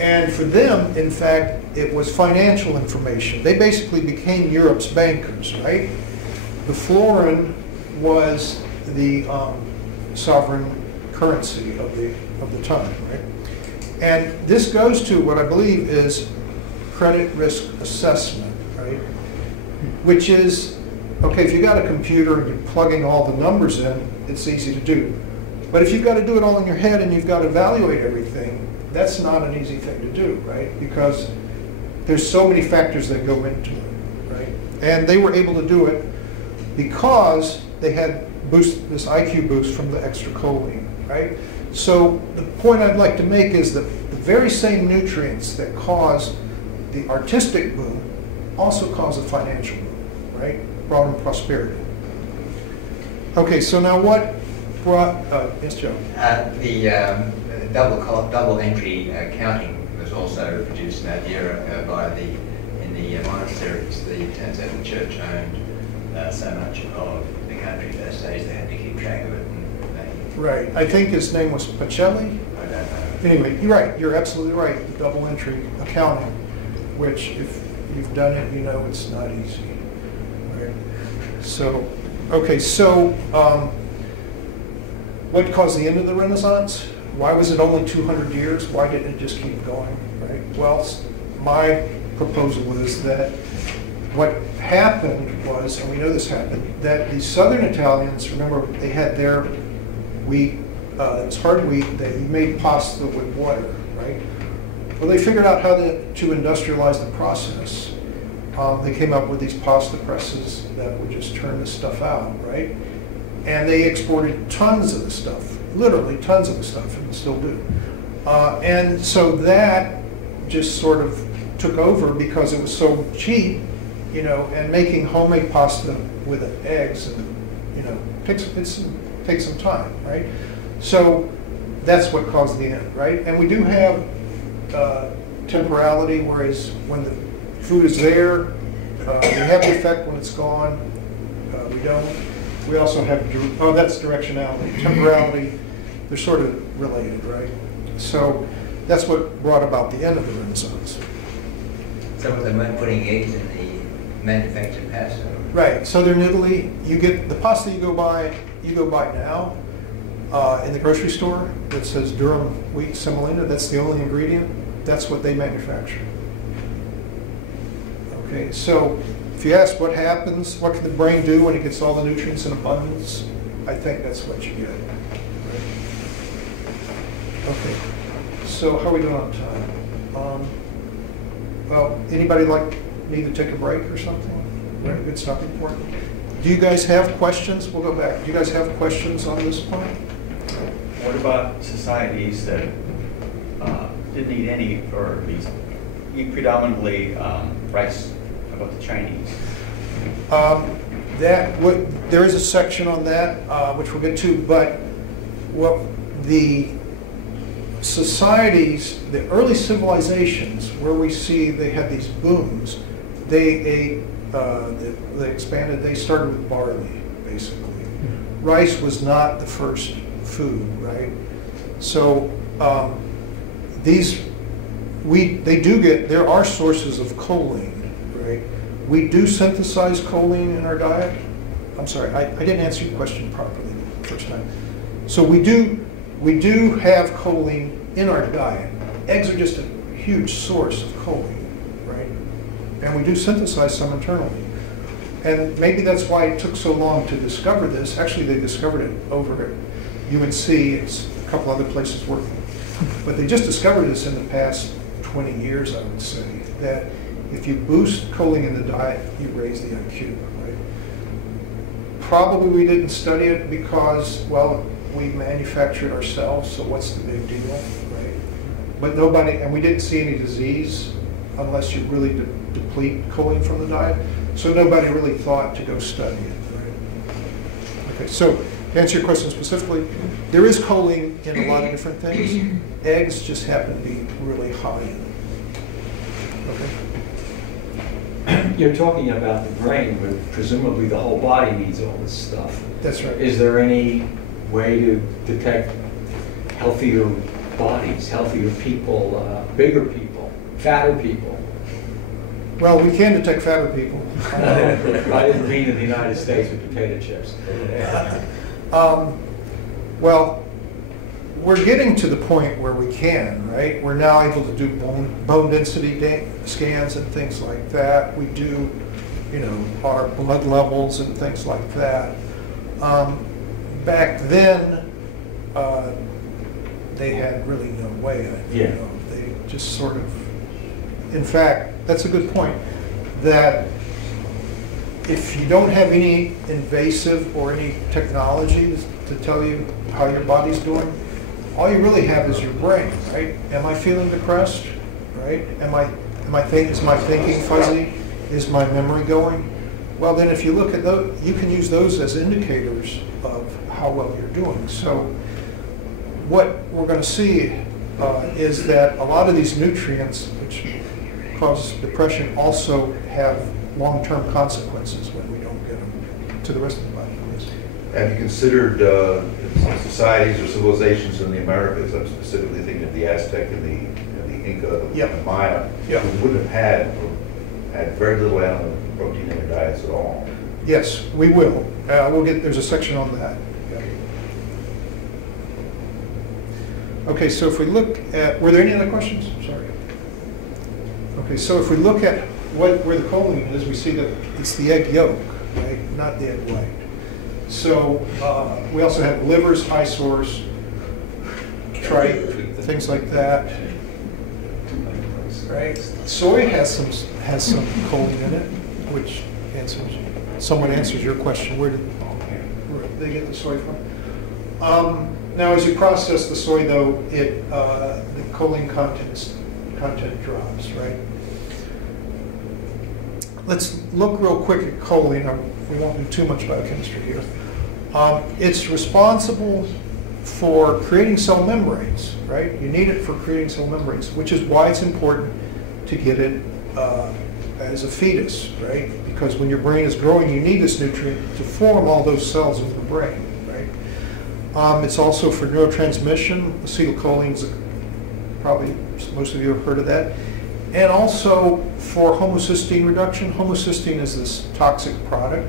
And for them, in fact, it was financial information. They basically became Europe's bankers, right? The florin was the sovereign currency of the time, right? And this goes to what I believe is credit risk assessment, right? Which is, okay, if you got a computer and you're plugging all the numbers in, it's easy to do. But if you've got to do it all in your head and you've got to evaluate everything, that's not an easy thing to do, right? Because there's so many factors that go into it, right? And they were able to do it because they had this IQ boost from the extra choline, right? So the point I'd like to make is that the very same nutrients that cause the artistic boom also cause a financial boom, right? Brought them prosperity. Okay, so now what brought, yes, Joe? The double entry counting was also produced in that era in the monasteries. It turns out the church owned so much of the country those days they had to keep track of it. Right. I think his name was Pacelli. I don't know. Anyway, you're right. You're absolutely right. The double entry accounting, which if you've done it, you know it's not easy. Right. So, okay. So, what caused the end of the Renaissance? Why was it only 200 years? Why didn't it just keep going? Right. Well, my proposal is that what happened was, and we know this happened, that the southern Italians, remember, they had their wheat, it was hard wheat, they made pasta with water, right? Well, they figured out how to industrialize the process. They came up with these pasta presses that would just turn this stuff out, right? And they exported tons of the stuff, literally tons of the stuff, and still do. And so that just sort of took over because it was so cheap, you know, and making homemade pasta with eggs, and, you know, takes some time, right? So that's what caused the end, right? And we do have temporality, whereas when the food is there, we have the effect when it's gone. We don't. We also have, that's directionality. Temporality, they're sort of related, right? So that's what brought about the end of the Renaissance. Some of them weren't putting eggs in the manufactured pasta. Right. Southern Italy, you get the pasta you go buy now in the grocery store that says durum wheat semolina. That's the only ingredient. That's what they manufacture. Okay. So if you ask what happens, what can the brain do when it gets all the nutrients in abundance, I think that's what you get. Okay. So how are we doing on time? Well, anybody need to take a break or something? Right, good stopping point. Do you guys have questions? We'll go back. Do you guys have questions on this point? What about societies that didn't eat any, or at least eat predominantly rice? How about the Chinese? There is a section on that, which we'll get to, but what the societies, the early civilizations, where we see they had these booms, they expanded, they started with barley, basically. Rice was not the first food, right? So there are sources of choline, right? We do synthesize choline in our diet. I'm sorry, I didn't answer your question properly the first time. So we do have choline in our diet. Eggs are just a huge source of choline, right? And we do synthesize some internally. And maybe that's why it took so long to discover this. Actually, they discovered it over at UNC. It's a couple other places working. But they just discovered this in the past 20 years, I would say, that if you boost choline in the diet, you raise the IQ, right? Probably we didn't study it because, well, we manufacture it ourselves, so what's the big deal, right? But and we didn't see any disease unless you really deplete choline from the diet. So nobody really thought to go study it, right? Okay, so to answer your question specifically, there is choline in a lot of different things. Eggs just happen to be really high in it. Okay. You're talking about the brain, but presumably the whole body needs all this stuff. That's right. Is there any way to detect healthier bodies, healthier people, bigger people, fatter people? Well, we can detect fatter people. I didn't mean in the United States with potato chips. Well, we're getting to the point where we can, right? We're now able to do bone density scans and things like that. We do, our blood levels and things like that. Back then, they had really no way. Yeah. They just sort of, in fact, that's a good point, that if you don't have any invasive or any technology to tell you how your body's doing, all you really have is your brain, right? Am I feeling depressed, right? Is my thinking fuzzy? Is my memory going? Well, then if you look at those, you can use those as indicators of how well you're doing. So what we're going to see is that a lot of these nutrients, which cause depression, also have long-term consequences when we don't get them to the rest of the body. Have you considered societies or civilizations in the Americas? I'm specifically thinking of the Aztec and the Inca, Yep. the Maya, Yep. who wouldn't have had very little animal protein in their diets at all. Yes, we will. There's a section on that. Okay, so if we look at, were there any other questions? Sorry. Okay, so if we look at where the choline is, we see that it's the egg yolk, right? Not the egg white. So we also have livers, eyesores, tripe, things like that. Right? Soy has some choline in it, which someone answers your question. Where did they get the soy from? Now, as you process the soy, though, the choline content drops, right? Let's look real quick at choline. We won't do too much biochemistry here. It's responsible for creating cell membranes, right? You need it for creating cell membranes, which is why it's important to get it as a fetus, right? Because when your brain is growing, you need this nutrient to form all those cells in the brain, right? It's also for neurotransmission. Acetylcholine's probably most of you have heard of that. And also for homocysteine reduction. Homocysteine is this toxic product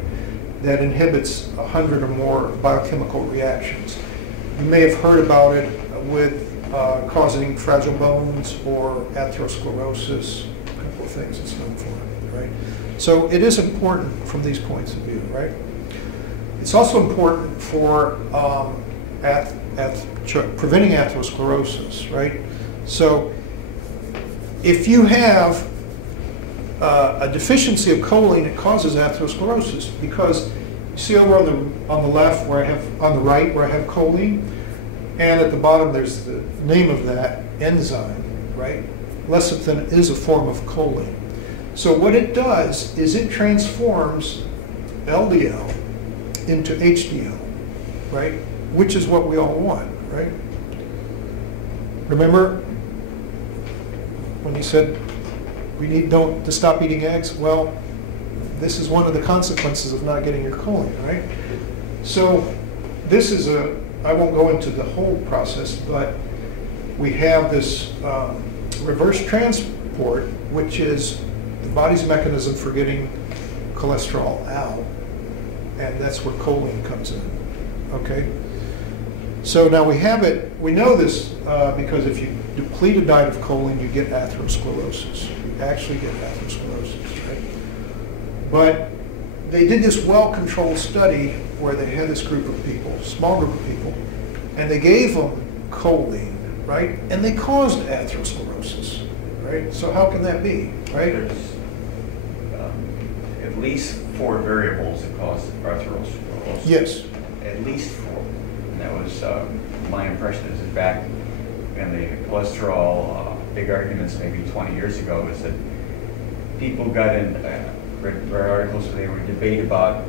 that inhibits 100 or more biochemical reactions. You may have heard about it with causing fragile bones or atherosclerosis, a couple of things it's known for, right? So it is important from these points of view, right? It's also important for preventing atherosclerosis, right? So if you have a deficiency of choline, it causes atherosclerosis because you see over on the left where I have, on the right where I have choline, and at the bottom there's the name of that enzyme, right? Lecithin is a form of choline. So what it does is it transforms LDL into HDL, right? Which is what we all want, right? Remember when you said we need to stop eating eggs? Well, this is one of the consequences of not getting your choline, right? So this is I won't go into the whole process, but we have this reverse transport, which is the body's mechanism for getting cholesterol out, and that's where choline comes in, okay? So now we know this because if you deplete a diet of choline, you get atherosclerosis. You actually get atherosclerosis, right? But they did this well-controlled study where they had this group of people, small group of people, and they gave them choline, right? And they caused atherosclerosis, right? So how can that be, right? There's at least 4 variables that cause atherosclerosis. Yes. At least 4. And that was my impression is back in the cholesterol big arguments maybe 20 years ago is that people got in, read articles where they would debate about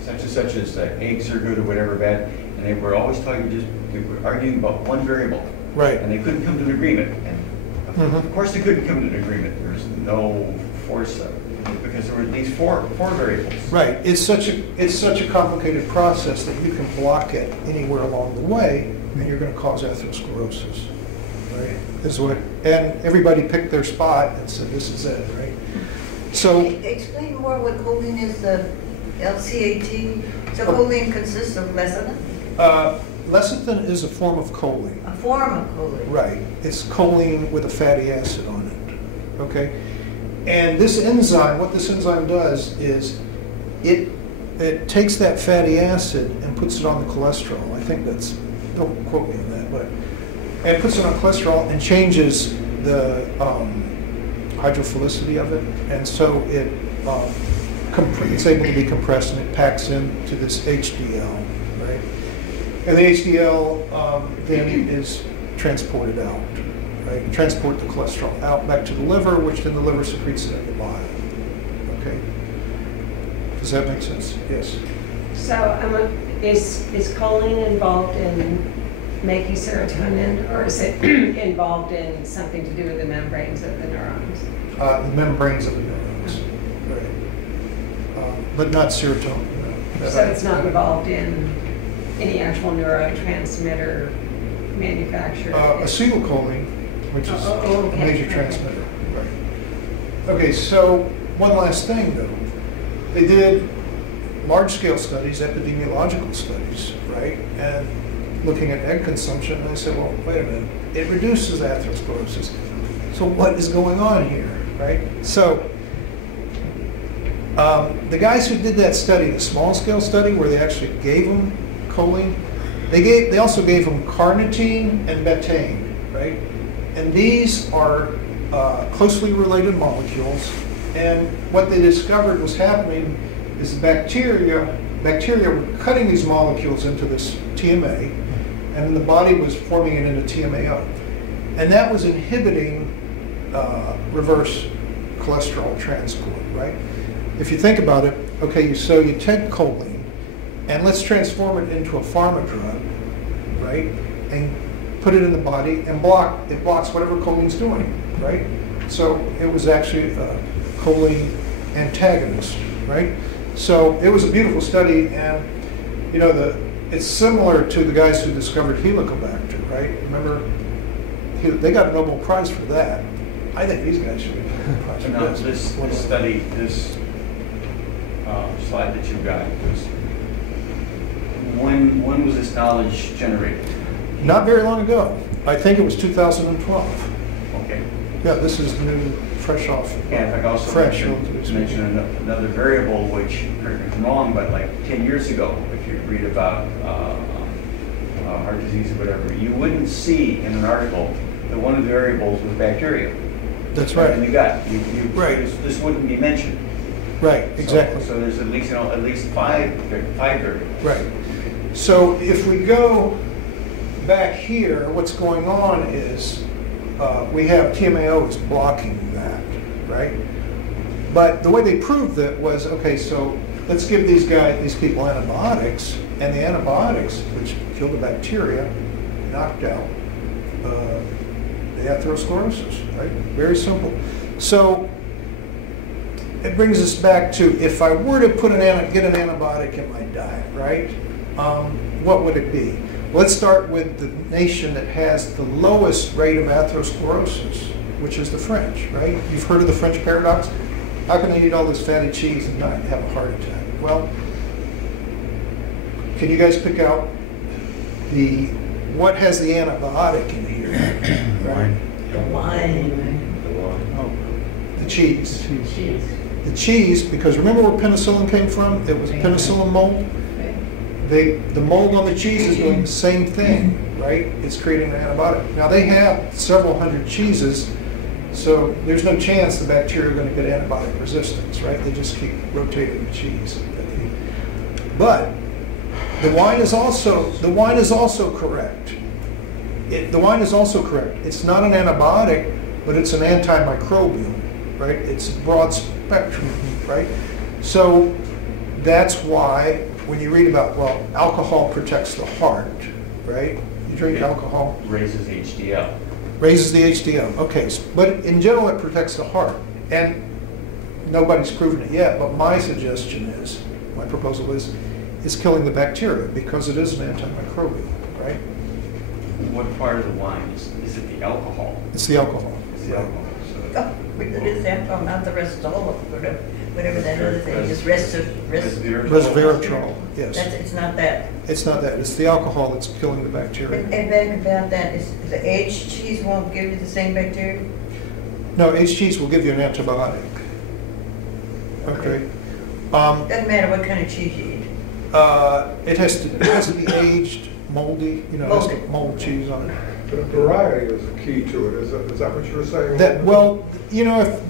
such and such as eggs are good or whatever bad, and they were always they were arguing about one variable. Right. And they couldn't come to an agreement. And of course they couldn't come to an agreement. There's no force because there were at least four variables. Right. It's such a complicated process that you can block it anywhere along the way, and you're going to cause atherosclerosis. Right. And everybody picked their spot and said this is it. Right. So explain more what choline is. The LCAT. So choline consists of lecithin. Lecithin is a form of choline. A form of choline. Right. It's choline with a fatty acid on it. Okay. And this enzyme, what this enzyme does is it takes that fatty acid and puts it on the cholesterol. I think that's don't quote me on that, but, and puts it on cholesterol and changes the hydrophilicity of it, and so it's able to be compressed and it packs into this HDL, right? And the HDL then is transported out, right? Transport the cholesterol out back to the liver, which then the liver secretes it in the body. Okay? Does that make sense? Yes. So is choline involved in making serotonin, or is it involved in something to do with the membranes of the neurons? The membranes of the neurons, right? But not serotonin. No. So it's not involved in any actual neurotransmitter manufacture? Acetylcholine, which is okay. a major transmitter. Right. Okay, so one last thing though. They did large-scale studies, epidemiological studies, right? And looking at egg consumption, and they said, well, wait a minute, it reduces atherosclerosis. So what is going on here, right? So the guys who did that study, the small-scale study where they actually gave them choline, they also gave them carnitine and betaine, right? And these are closely related molecules. And what they discovered was happening is the bacteria were cutting these molecules into this TMA, and then the body was forming it into TMAO. And that was inhibiting reverse cholesterol transport, right? If you think about it, okay, so you take choline, and let's transform it into a pharma drug, right? And put it in the body and it blocks whatever choline's doing, right? So it was actually a choline antagonist, right? So it was a beautiful study, and you know, it's similar to the guys who discovered Helicobacter, right? Remember, they got a Nobel Prize for that. I think these guys should get a Nobel Prize for Now, this. this study, this slide that you got was, when was this knowledge generated? Not very long ago. I think it was 2012. Okay. Yeah, this is new, fresh off. And if I could also fresh. mention another variable, which, correct me if I'm wrong, but like 10 years ago, if you read about heart disease or whatever, you wouldn't see in an article that one of the variables was bacteria. That's right. In the gut. Right. This wouldn't be mentioned. Right, exactly. So there's at least five variables. Right. So if we go back here, what's going on is we have TMAO is blocking that, right? But the way they proved that was, okay, so let's give these people antibiotics, and the antibiotics, which kill the bacteria, knocked out the atherosclerosis, right? Very simple. So it brings us back to, if I were to get an antibiotic in my diet, right? What would it be? Let's start with the nation that has the lowest rate of atherosclerosis, which is the French, right? You've heard of the French paradox? How can they eat all this fatty cheese and not have a heart attack? Well, can you guys pick out what has the antibiotic in here? Right? The wine. The cheese. The cheese, because remember where penicillin came from? It was a penicillin mold. The mold on the cheese is doing the same thing, right? It's creating an antibiotic. Now they have several hundred cheeses, so there's no chance the bacteria are going to get antibiotic resistance, right? They just keep rotating the cheese. But the wine is also correct. The wine is also correct. It's not an antibiotic, but it's an antimicrobial, right? It's broad spectrum, right? So that's why when you read about, well, alcohol protects the heart, right? You drink alcohol. Raises HDL. Raises the HDL, okay. But in general, it protects the heart. And nobody's proven it yet, but my proposal is killing the bacteria because it is an antimicrobial, right? What part of the wine is it the alcohol? It's the alcohol. It's the alcohol. Oh, it is alcohol, not the resveratrol, whatever that other thing is, Resveratrol, yes. It's not that. It's not that. It's the alcohol that's killing the bacteria. And back about that, is the aged cheese won't give you the same bacteria? No, aged cheese will give you an antibiotic. Okay. Doesn't matter what kind of cheese you eat. It has to be aged moldy, you know, it has Moldy. mold cheese on it. But variety is the key to it, is that what you were saying? That, well, you know, if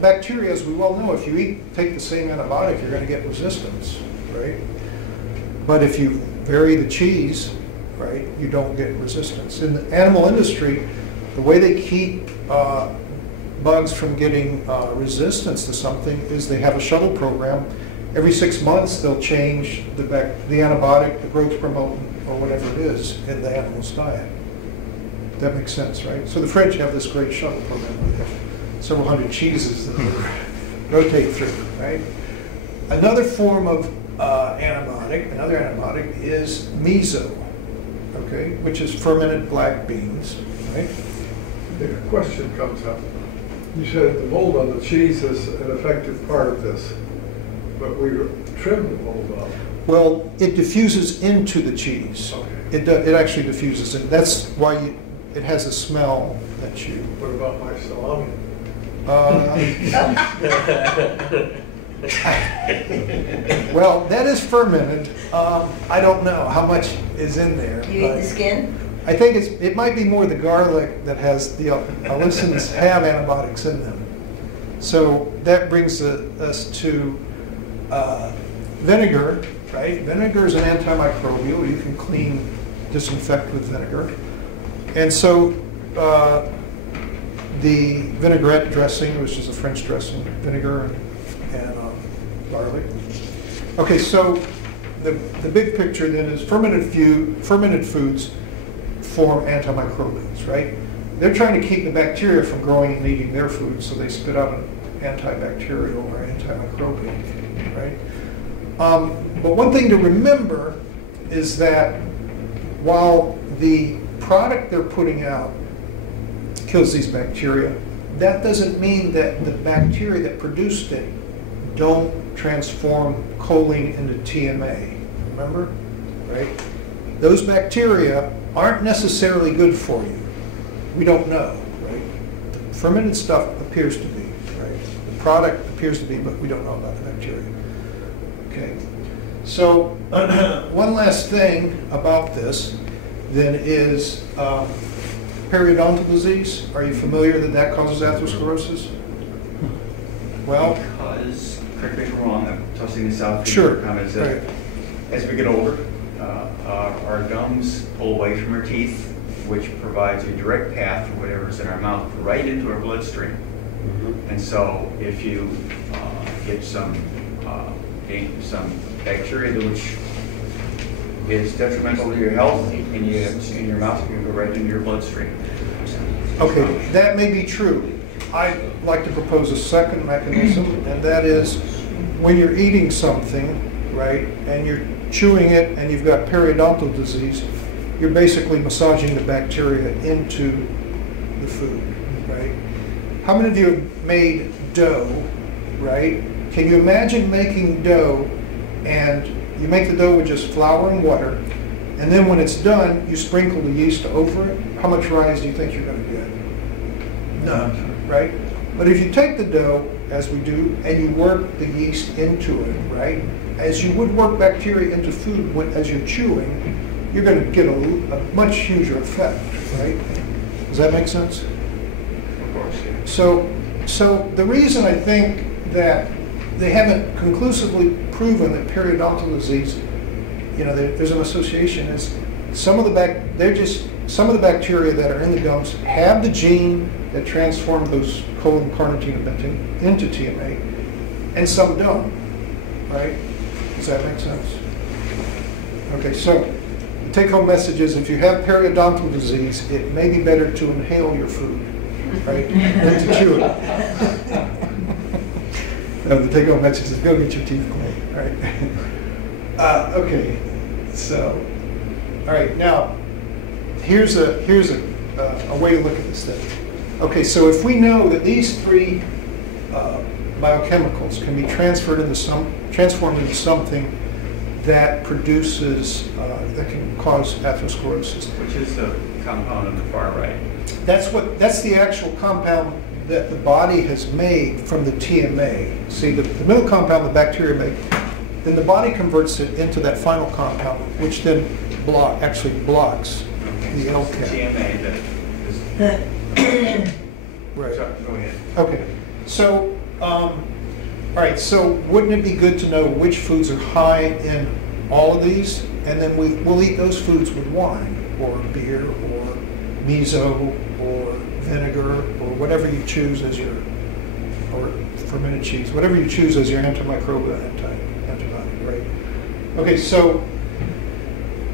bacteria, as we well know, if you take the same antibiotic, you're going to get resistance, right? But if you vary the cheese, right, you don't get resistance. In the animal industry, the way they keep bugs from getting resistance to something is they have a shuttle program. Every 6 months, they'll change the antibiotic, the growth promotant, or whatever it is in the animal's diet. That makes sense, right? So the French have this great shuttle program where they have several hundred cheeses that they rotate through, right? Another form of another antibiotic is meso, okay, which is fermented black beans, right? The question comes up. You said the mold on the cheese is an effective part of this, but we trim the mold off. Well, it diffuses into the cheese. Okay. It actually diffuses in. That's why it has a smell that you. What about my salami? Well, that is fermented. I don't know how much is in there. You eat but the skin? I think it might be more the garlic that has the allicins have antibiotics in them. So that brings us to vinegar, right? Vinegar is an antimicrobial. You can clean, disinfect with vinegar. And so the vinaigrette dressing, which is a French dressing, vinegar and garlic. Okay, so the big picture then is fermented foods form antimicrobials, right? They're trying to keep the bacteria from growing and eating their food, so they spit out an antibacterial or antimicrobial, right? But one thing to remember is that while the product they're putting out kills these bacteria, that doesn't mean that the bacteria that produced it don't transform choline into TMA, remember? Right? Those bacteria aren't necessarily good for you. We don't know, right? The fermented stuff appears to be, right? The product appears to be, but we don't know about the bacteria. Okay. So one last thing about this then is periodontal disease. Are you familiar that causes atherosclerosis? Well, Because, correct me if I'm wrong, I'm tossing this out. Sure. Comments Right. that as we get older, our gums pull away from our teeth, which provides a direct path for whatever's in our mouth right into our bloodstream. And so if you get some bacteria which is detrimental to your health, and you have in your mouth, you can go right into your bloodstream. okay, that may be true. I'd like to propose a second mechanism, and that is when you're eating something, right, and you're chewing it and you've got periodontal disease, you're basically massaging the bacteria into the food, right? How many of you have made dough, right? Can you imagine making dough and you make the dough with just flour and water, and then when it's done, you sprinkle the yeast over it? How much rise do you think you're going to get? None, right? But if you take the dough, as we do, and you work the yeast into it, right? As you would work bacteria into food as you're chewing, you're going to get a much huger effect, right? Does that make sense? Of course, yeah. So the reason I think that they haven't conclusively proven that periodontal disease, you know, there's an association, is some of the bacteria that are in the gums have the gene that transformed those choline, carnitine, and bentine into TMA, and some don't, right? Does that make sense? Okay, so the take-home message is if you have periodontal disease, it may be better to inhale your food, right, than to chew it. No, the take-home message is go get your teeth cleaned, right? Okay, so, all right, now, here's a way to look at this thing. Okay, so if we know that these three biochemicals can be transformed into something that produces, that can cause atherosclerosis. Which is the compound on the far right. That's the actual compound that the body has made from the TMA. See, the middle compound the bacteria make, then the body converts it into that final compound, which then actually blocks the LCAT. TMA that is, Right. sorry, go ahead. Okay, so, all right, so wouldn't it be good to know which foods are high in all of these? And then we'll eat those foods with wine, or beer, or miso, or vinegar, or whatever you choose as your, or fermented cheese, whatever you choose as your antimicrobial antibiotic, right? Okay, so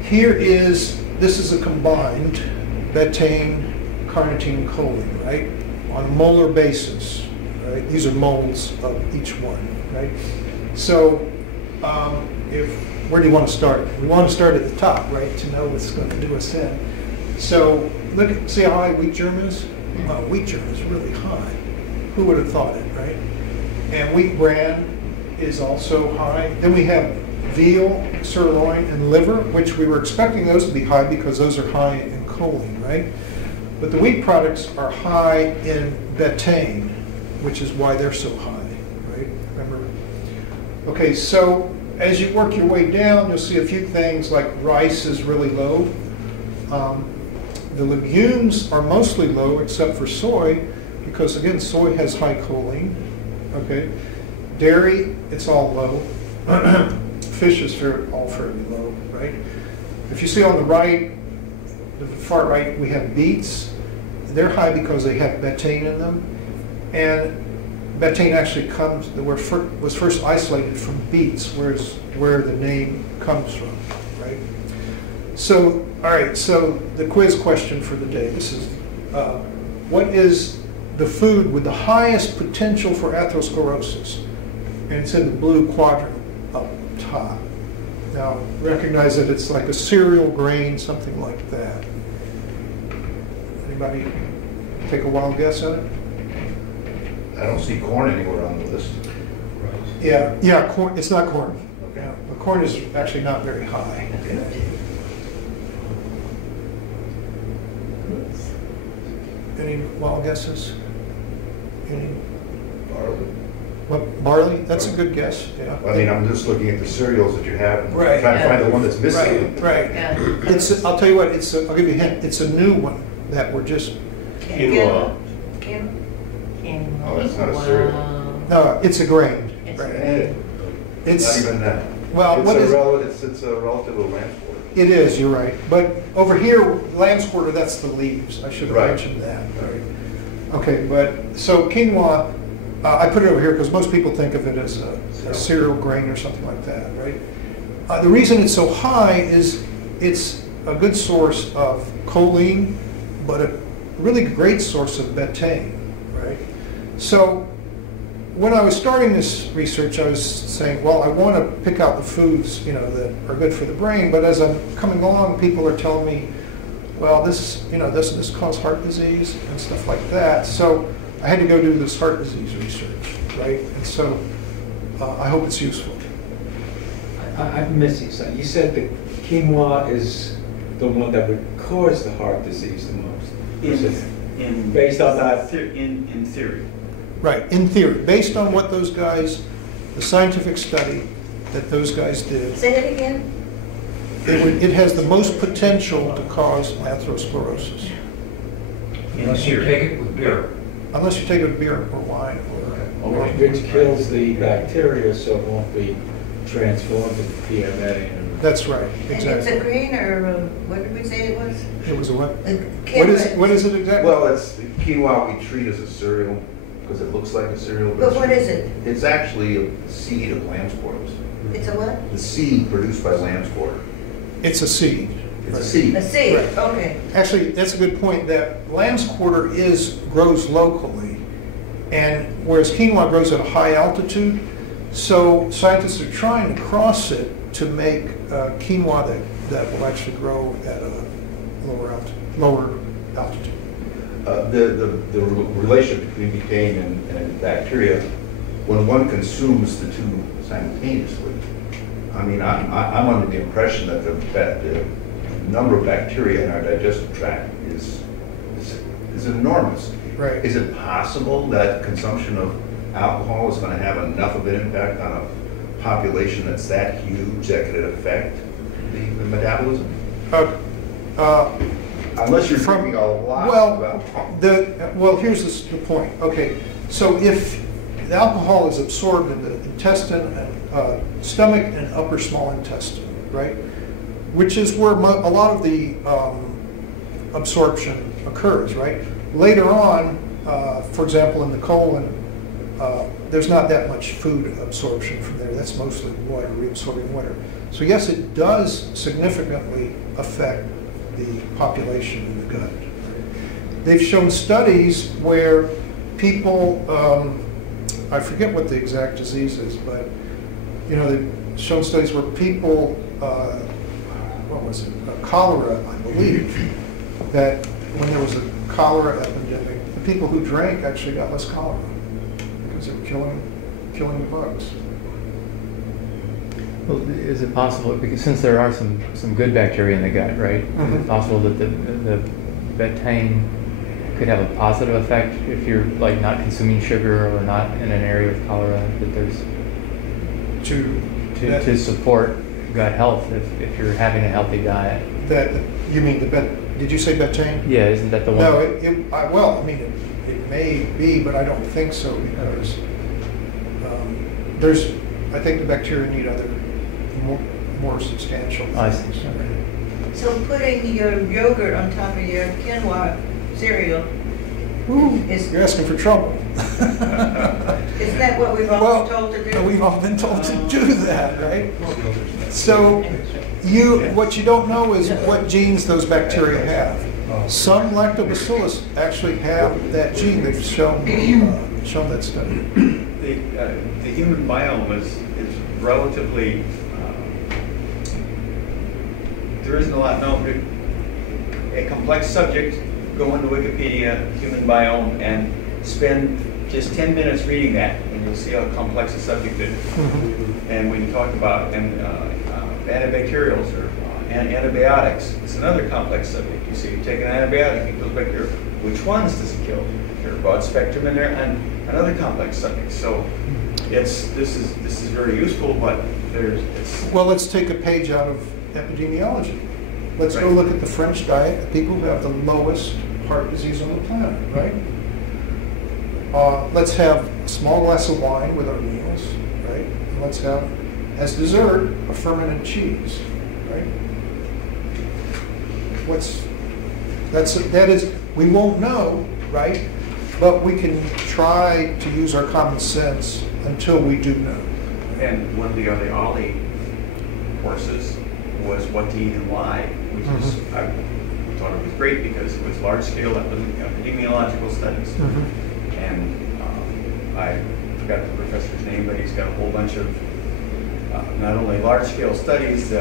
this is a combined betaine, carnitine, choline, right? On a molar basis, right? These are moles of each one, right? So, where do you want to start? We want to start at the top, right, to know what's going to do us in. So, see how high wheat germ is? Wheat germ is really high. Who would have thought it, right? And wheat bran is also high. Then we have veal, sirloin, and liver, which we were expecting those to be high because those are high in choline, right? But the wheat products are high in betaine, which is why they're so high, right? Remember? Okay, so as you work your way down, you'll see a few things like rice is really low. The legumes are mostly low except for soy, because again, soy has high choline, okay? Dairy, it's all low. Fish is all fairly low, right? If you see on the right, the far right, we have beets. They're high because they have betaine in them. And betaine actually was first isolated from beets, where the name comes from, right? So, all right, so the quiz question for the day. This is, what is the food with the highest potential for atherosclerosis? And it's in the blue quadrant up top. Now, recognize that it's like a cereal grain, something like that. Anybody take a wild guess at it? I don't see corn anywhere on the list. Yeah, corn. It's not corn. Okay. Yeah, but corn is actually not very high. Any wild guesses? Any? Barley. What, barley? That's a good guess. Yeah. I mean, I'm just looking at the cereals that you have, and Right. trying to find the one that's missing. Right. Yeah. I'll tell you what. I'll give you a hint. It's a new one that we're just. Quinoa. Oh, that's not a cereal. No, it's a grain. It's Right. Eh, It's Not even that. well. What is? It's a relative of lamb's quarter. It is. You're right. But over here, lamb's quarter. That's the leaves. I should have Right. mentioned that. Right. Okay, but so quinoa. I put it over here because most people think of it as a cereal grain or something like that, right? The reason it's so high is it's a good source of choline, but a really great source of betaine, right? So when I was starting this research, I was saying, well, I want to pick out the foods, that are good for the brain, but as I'm coming along, people are telling me, well, this causes heart disease and stuff like that. So I had to go do this heart disease research, right? And so I hope it's useful. I'm missing something. You said that quinoa is the one that would cause the heart disease the most. Based on that? In theory. Right, in theory, based on what those guys, the scientific study that those guys did, Say it again. it has the most potential to cause atherosclerosis. Unless you take it with beer. Unless you take it with beer or wine or. Which kills the bacteria, so it won't be transformed into PMA. That's right, And it's exactly. a green, or what did we say it was? It was a what? Carrot. What is it exactly? Well, it's quinoa we treat as a cereal because it looks like a cereal. But what is it? It's actually a seed of lamb's quarters. It's a what? The seed produced by lamb's quarter. It's a seed. It's a Right. seed. A seed, Right. okay. Actually, that's a good point, that lamb's quarter grows locally, and whereas quinoa grows at a high altitude, so scientists are trying to cross it to make quinoa that will actually grow at a lower altitude. The relationship between betaine and bacteria, when one consumes the two simultaneously, I mean, I'm under the impression that the number of bacteria in our digestive tract is enormous. Right. Is it possible that consumption of alcohol is going to have enough of an impact on a population that's that huge that could affect the metabolism? Unless you're From- drinking a lot. Well, here's the point. Okay, so if the alcohol is absorbed in the intestine, and stomach, and upper small intestine, right, which is where a lot of the absorption occurs, right? Later on, for example, in the colon, there's not that much food absorption from there. That's mostly water, reabsorbing water. So yes, it does significantly affect the population in the gut. They've shown studies where people, I forget what the exact disease is, but you know, they've shown studies where people, what was it, cholera, I believe, that when there was a cholera epidemic, the people who drank actually got less cholera because they were killing the bugs. Well, is it possible, because since there are some good bacteria in the gut, right? Is it possible that the betaine could have a positive effect if you're like not consuming sugar or not in an area with cholera, that there's to support gut health if you're having a healthy diet? That, you mean did you say betaine? Yeah, isn't that the one? No, well, I mean, it may be, but I don't think so, because I think the bacteria need other more substantial I things. see. So putting your yogurt on top of your quinoa cereal, You're asking for trouble. isn't that what we've all been told to do? We've all been told to do that, right? So what you don't know is what genes those bacteria have. Some lactobacillus actually have that gene. They've shown that study. The human biome is relatively, there isn't a lot known. A complex subject, go into Wikipedia, human biome, and spend just 10 minutes reading that, and you'll see how complex a subject it is. And when you talk about antibacterials or antibiotics, it's another complex subject. You see, you take an antibiotic, it kills bacteria. Which ones does it kill? There are broad spectrum in there, and another complex subject. So this is very useful, but Well, let's take a page out of epidemiology. Let's go look at the French diet, the people who have the lowest heart disease on the planet, right? Let's have a small glass of wine with our meals, right? And let's have, as dessert, a fermented cheese, right? We won't know, right? But we can try to use our common sense until we do know. And one of the other OLLI courses was what to eat and why, which is, I thought it was great because it was large-scale epidemiological studies. And I forgot the professor's name, but he's got a whole bunch of not only large-scale studies,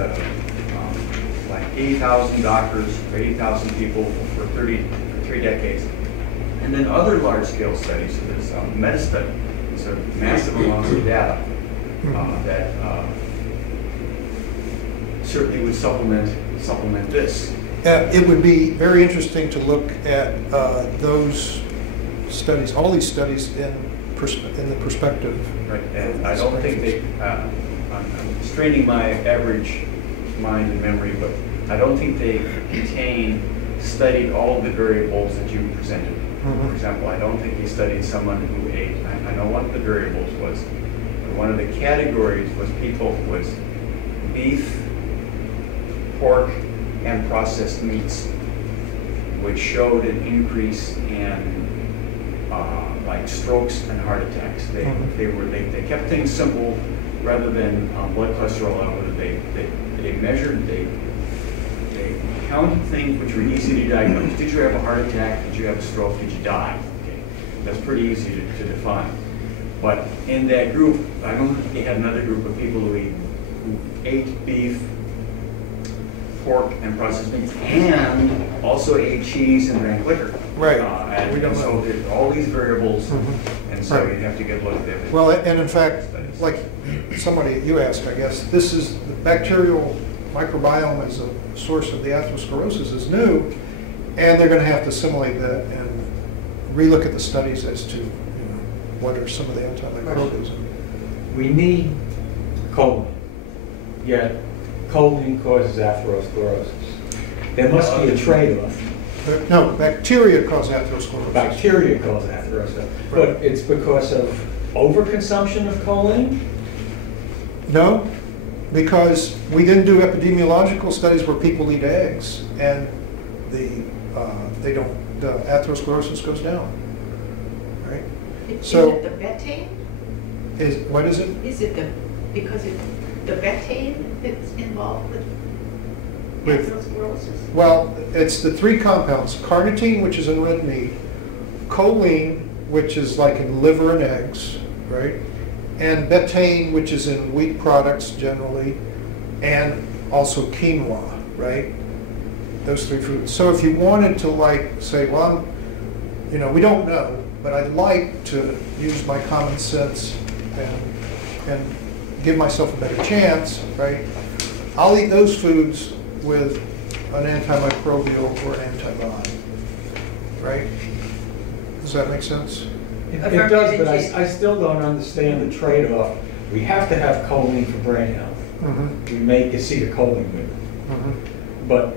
like 80,000 doctors, 80,000 people for 3 decades, and then other large-scale studies. So there's meta-study. These are massive amounts of data that certainly would supplement this. It would be very interesting to look at those studies, all these studies in the perspective. Right, and I don't think I'm straining my average mind and memory, but I don't think they studied all of the variables that you presented. For example, I don't think he studied someone who ate. I know one of the variables was, one of the categories was beef, pork, and processed meats, which showed an increase in like strokes and heart attacks. They kept things simple rather than blood cholesterol level. They measured, they counted things which were easy to diagnose. Did you have a heart attack? Did you have a stroke? Did you die? Okay, that's pretty easy to define. But in that group, I know they had another group of people who ate beef, pork, and processed meats, and also ate cheese and drank liquor. Right. We don't know. There's all these variables, and so you have to get a look at it. Well, and in fact, like you asked, I guess, this is the bacterial microbiome as a source of the atherosclerosis is new, and they're going to have to assimilate that and relook at the studies as to what are some of the antimicrobials. We need choline, yet choline causes atherosclerosis. There must be a trade-off. No, bacteria cause atherosclerosis. Bacteria cause atherosclerosis, but it's because of overconsumption of choline? No, because we didn't do epidemiological studies where people eat eggs, and the atherosclerosis goes down, right? So is it the betaine? What is it? Is it because it's the betaine that's involved with atherosclerosis? Well, it's the three compounds: carnitine, which is in red meat; choline, which is like in liver and eggs, right? And betaine, which is in wheat products generally, and also quinoa, right? Those three foods. So if you wanted to say, well, we don't know, but I'd like to use my common sense and give myself a better chance, right? I'll eat those foods with an antimicrobial or antibiotic, right? Does that make sense? It does, but I still don't understand the trade-off. We have to have choline for brain health. Mm-hmm. We make acetylcholine with it. Mm-hmm. But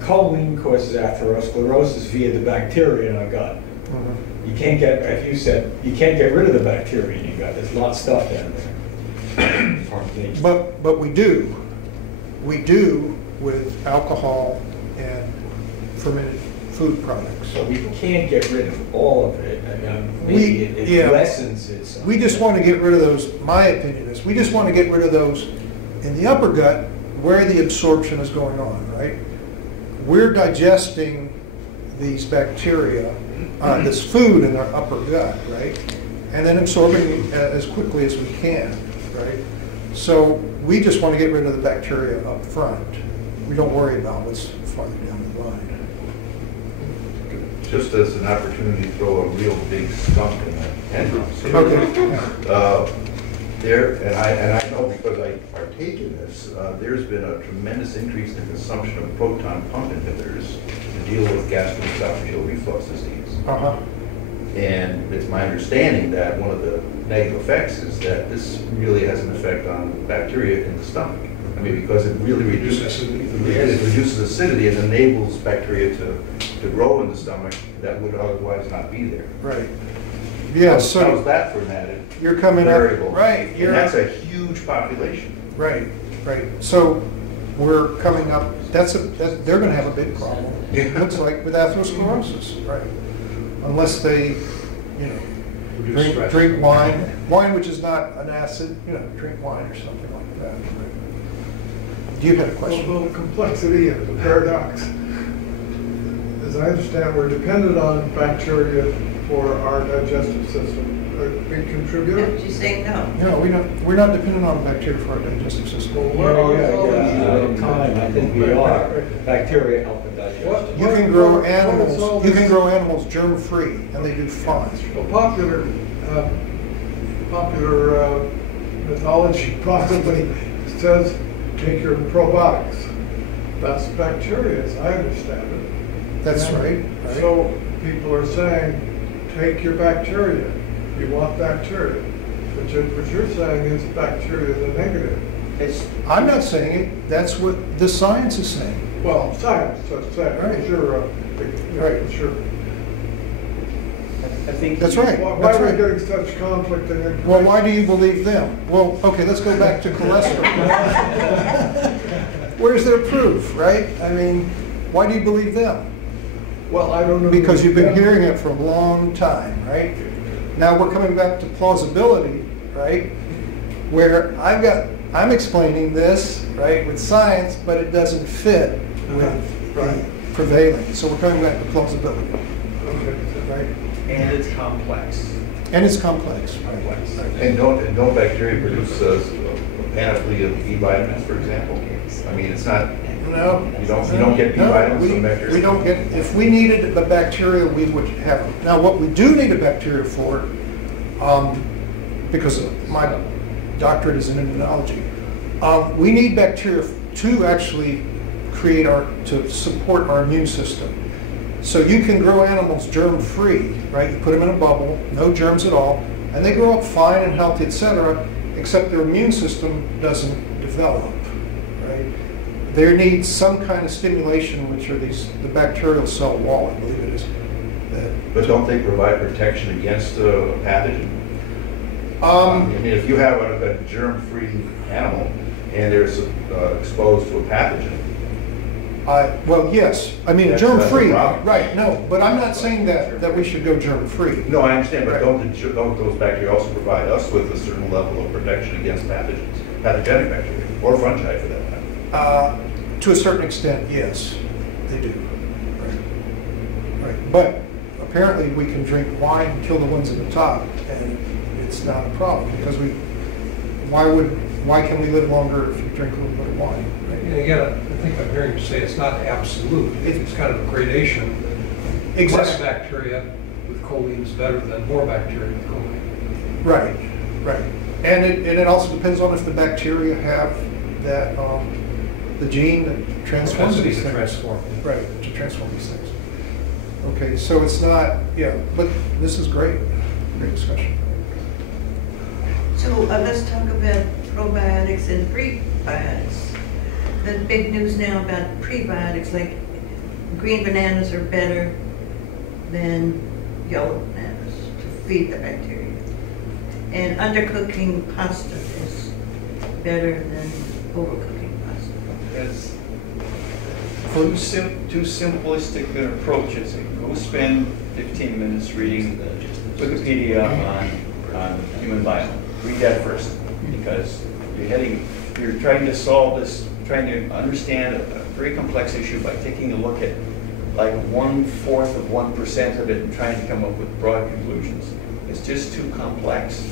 choline causes atherosclerosis via the bacteria in our gut. Mm-hmm. You can't get, as you said, you can't get rid of the bacteria in your gut. There's a lot of stuff down there. But we do. We do with alcohol and fermented food products. So we can't get rid of all of it. Maybe it lessens it. We just want to get rid of those, my opinion is, we just want to get rid of those in the upper gut where the absorption is going on, right? We're digesting these bacteria, this food in our upper gut, right? And then absorbing it as quickly as we can, right? So we just want to get rid of the bacteria up front. We don't worry about what's farther down the line. Just as an opportunity to throw a real big stump in the henhouse. Okay. And I know because I partake in this, there's been a tremendous increase in consumption of proton pump inhibitors to deal with gastroesophageal reflux disease. Uh-huh. And it's my understanding that one of the negative effects is that this really has an effect on bacteria in the stomach. I mean, because it really reduces acidity and enables bacteria to grow in the stomach that would otherwise not be there. Right. Yeah, so how's that for an added you're coming variable? up, right. And that's a huge population. Right, right. So we're coming up, they're going to have a big problem. It looks like with atherosclerosis, right? Unless they, drink wine which is not an acid, drink wine or something like that. Right? Do you have a question? Well, the complexity and the paradox. As I understand, we're dependent on bacteria for our digestive system. A big contributor? Did you say no? No, we're not dependent on bacteria for our digestive system. I think we are. Bacteria help with digestion. You can grow animals. You can grow animals germ-free, and they do fine. Well, popular mythology possibly says take your probiotics. That's bacteria, as I understand it. That's And right. So people are saying, take your bacteria. You want bacteria. But what you're saying is bacteria is a negative. I'm not saying it. That's what the science is saying. Well, science, that's that. Right. Sure. Right. Sure. I think That's right. Why That's are we right. getting such conflict and information? Well, why do you believe them? Well, okay, let's go back to cholesterol. Where's their proof, right? I mean, why do you believe them? Well, I don't know. Because you've been hearing it for a long time, right? Now we're coming back to plausibility, right? Where I'm explaining this, right, with science, but it doesn't fit with the prevailing. So we're coming back to plausibility. Okay. Right? And it's complex. And it's complex. Complex. And don't bacteria produce a panoply of B vitamins, for example? I mean, it's not. No. You don't get B vitamins from bacteria. We don't get. If we needed the bacteria, we would have them. Now, what we do need a bacteria for, because my doctorate is in immunology, we need bacteria to actually to support our immune system. So you can grow animals germ-free, right? You put them in a bubble, no germs at all, and they grow up fine and healthy, etc., except their immune system doesn't develop, right? there needs some kind of stimulation, which are the bacterial cell wall, I believe it is. But don't they provide protection against a pathogen? I mean, if you have a germ-free animal and they're exposed to a pathogen. Well, yes. I mean, That's germ-free, the problem. right, no. But I'm not saying that we should go germ-free. No, I understand, but Right. don't those bacteria also provide us with a certain level of protection against pathogens, pathogenic bacteria, or fungi for that matter? To a certain extent, yes, they do. Right. But apparently we can drink wine and kill the ones at the top, and it's not a problem, because why can we live longer if you drink a little bit of wine? Right? And again, I think I'm hearing you say it's not absolute. It's kind of a gradation. Exactly. Less bacteria with choline is better than more bacteria with choline. Right, right. And it also depends on if the bacteria have that, the gene that transforms Propensity these to things. transform. Right, to transform these things. Okay, so it's not, yeah, but this is great, great discussion. So let's talk about probiotics and prebiotics. The big news now about prebiotics, like green bananas are better than yellow bananas to feed the bacteria. And undercooking pasta is better than overcooking pasta. It's too simplistic an approach. It's go spend 15 minutes reading Wikipedia on human biome. Read that first, because you're trying to solve this, trying to understand a very complex issue by taking a look at like 1/4 of 1% of it and trying to come up with broad conclusions. It's just too complex.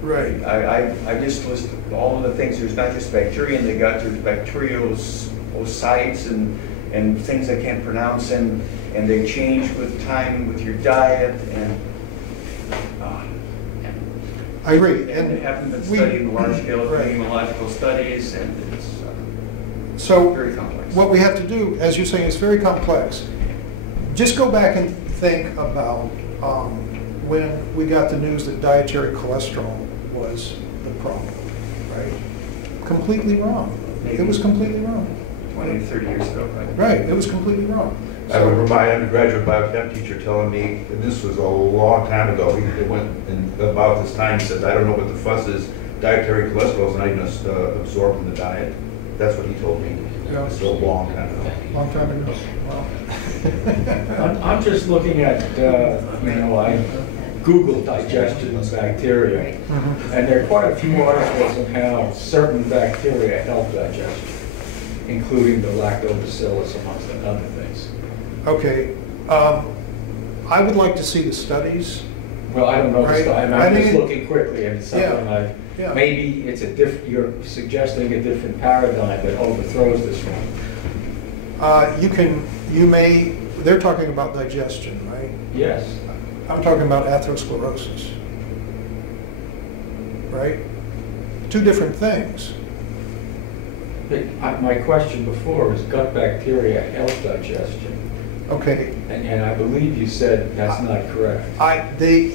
Right. I just listed all of the things. There's not just bacteria in the gut, there's bacteriocides and things I can't pronounce, and they change with time with your diet, and I agree. they haven't been studied in large scale epidemiological studies, and it's So very complex. what we have to do, as you're saying, is very complex. Just go back and think about when we got the news that dietary cholesterol was the problem, right? Completely wrong. It was completely wrong. 20, 30 years ago, right? Right, it was completely wrong. I remember my undergraduate biochem teacher telling me, and this was a long time ago, it went in about this time, he said, I don't know what the fuss is, dietary cholesterol is not even absorbed in the diet. That's what he told me. Yeah. It's a long time ago. Long time ago. Wow. I'm just looking at, I Googled digestion of bacteria, and there are quite a few articles on how certain bacteria help digestion, including the lactobacillus, amongst other things. Okay, I would like to see the studies. Well, I don't know Right. this time. I I'm just mean- looking quickly, and it's something Yeah. maybe it's you're suggesting a different paradigm that overthrows this one. They're talking about digestion, right? Yes. I'm talking about atherosclerosis, right? Two different things. My question before was gut bacteria help digestion, Okay, and I believe you said that's not correct.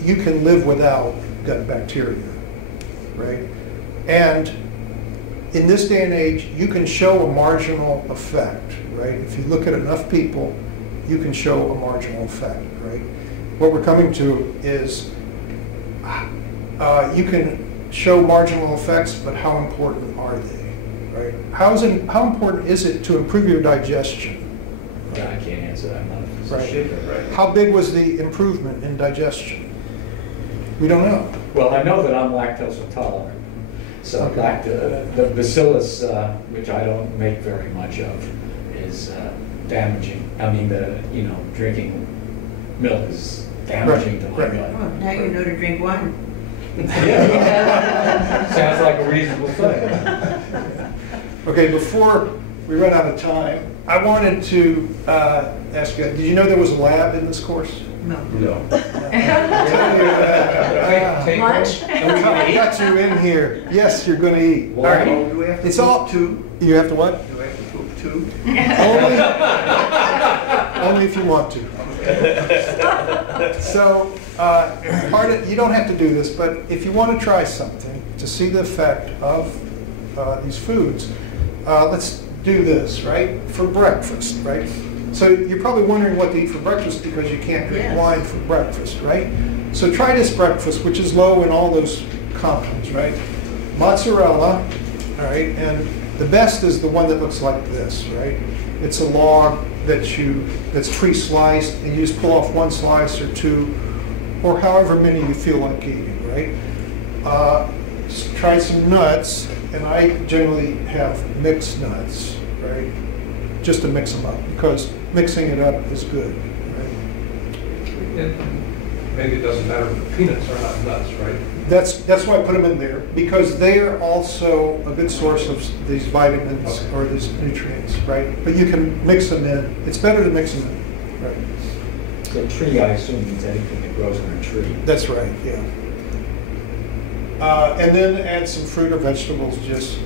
you can live without gut bacteria, right? And in this day and age, you can show a marginal effect, right? If you look at enough people, you can show a marginal effect, right? What we're coming to is you can show marginal effects, but how important are they, right? How important is it to improve your digestion? I can't answer that. I'm not a Right. physician. Right. How big was the improvement in digestion? We don't know. Well, I know that I'm lactose intolerant. So Okay. the bacillus, which I don't make very much of, is damaging. I mean, drinking milk is damaging to my Right. gut. Oh, now you know to drink wine. Yeah. Sounds like a reasonable thing. Okay, before we run out of time, I wanted to ask you, did you know there was a lab in this course? No. No. Lunch? I got you in here. Yes, you're going to eat. All right. Do we have to It's all two? You have to what? Do we have to poop two? Only if you want to. So, you don't have to do this, but if you want to try something to see the effect of these foods, let's do this, right? For breakfast, right? So you're probably wondering what to eat for breakfast because you can't drink Yes. wine for breakfast, right? So try this breakfast, which is low in all those compounds, right? Mozzarella, all right, and the best is the one that looks like this, right? It's a log that's pre-sliced, and you just pull off one slice or two, or however many you feel like eating, right? Try some nuts, and I generally have mixed nuts, right? Just to mix them up, because mixing it up is good, right? And maybe it doesn't matter if the peanuts are not nuts, right? That's why I put them in there, because they are also a good source of these vitamins or these nutrients, right? But you can mix them in. It's better to mix them in, right? The tree, I assume, means anything that grows on a tree. That's right, yeah. And then add some fruit or vegetables, just,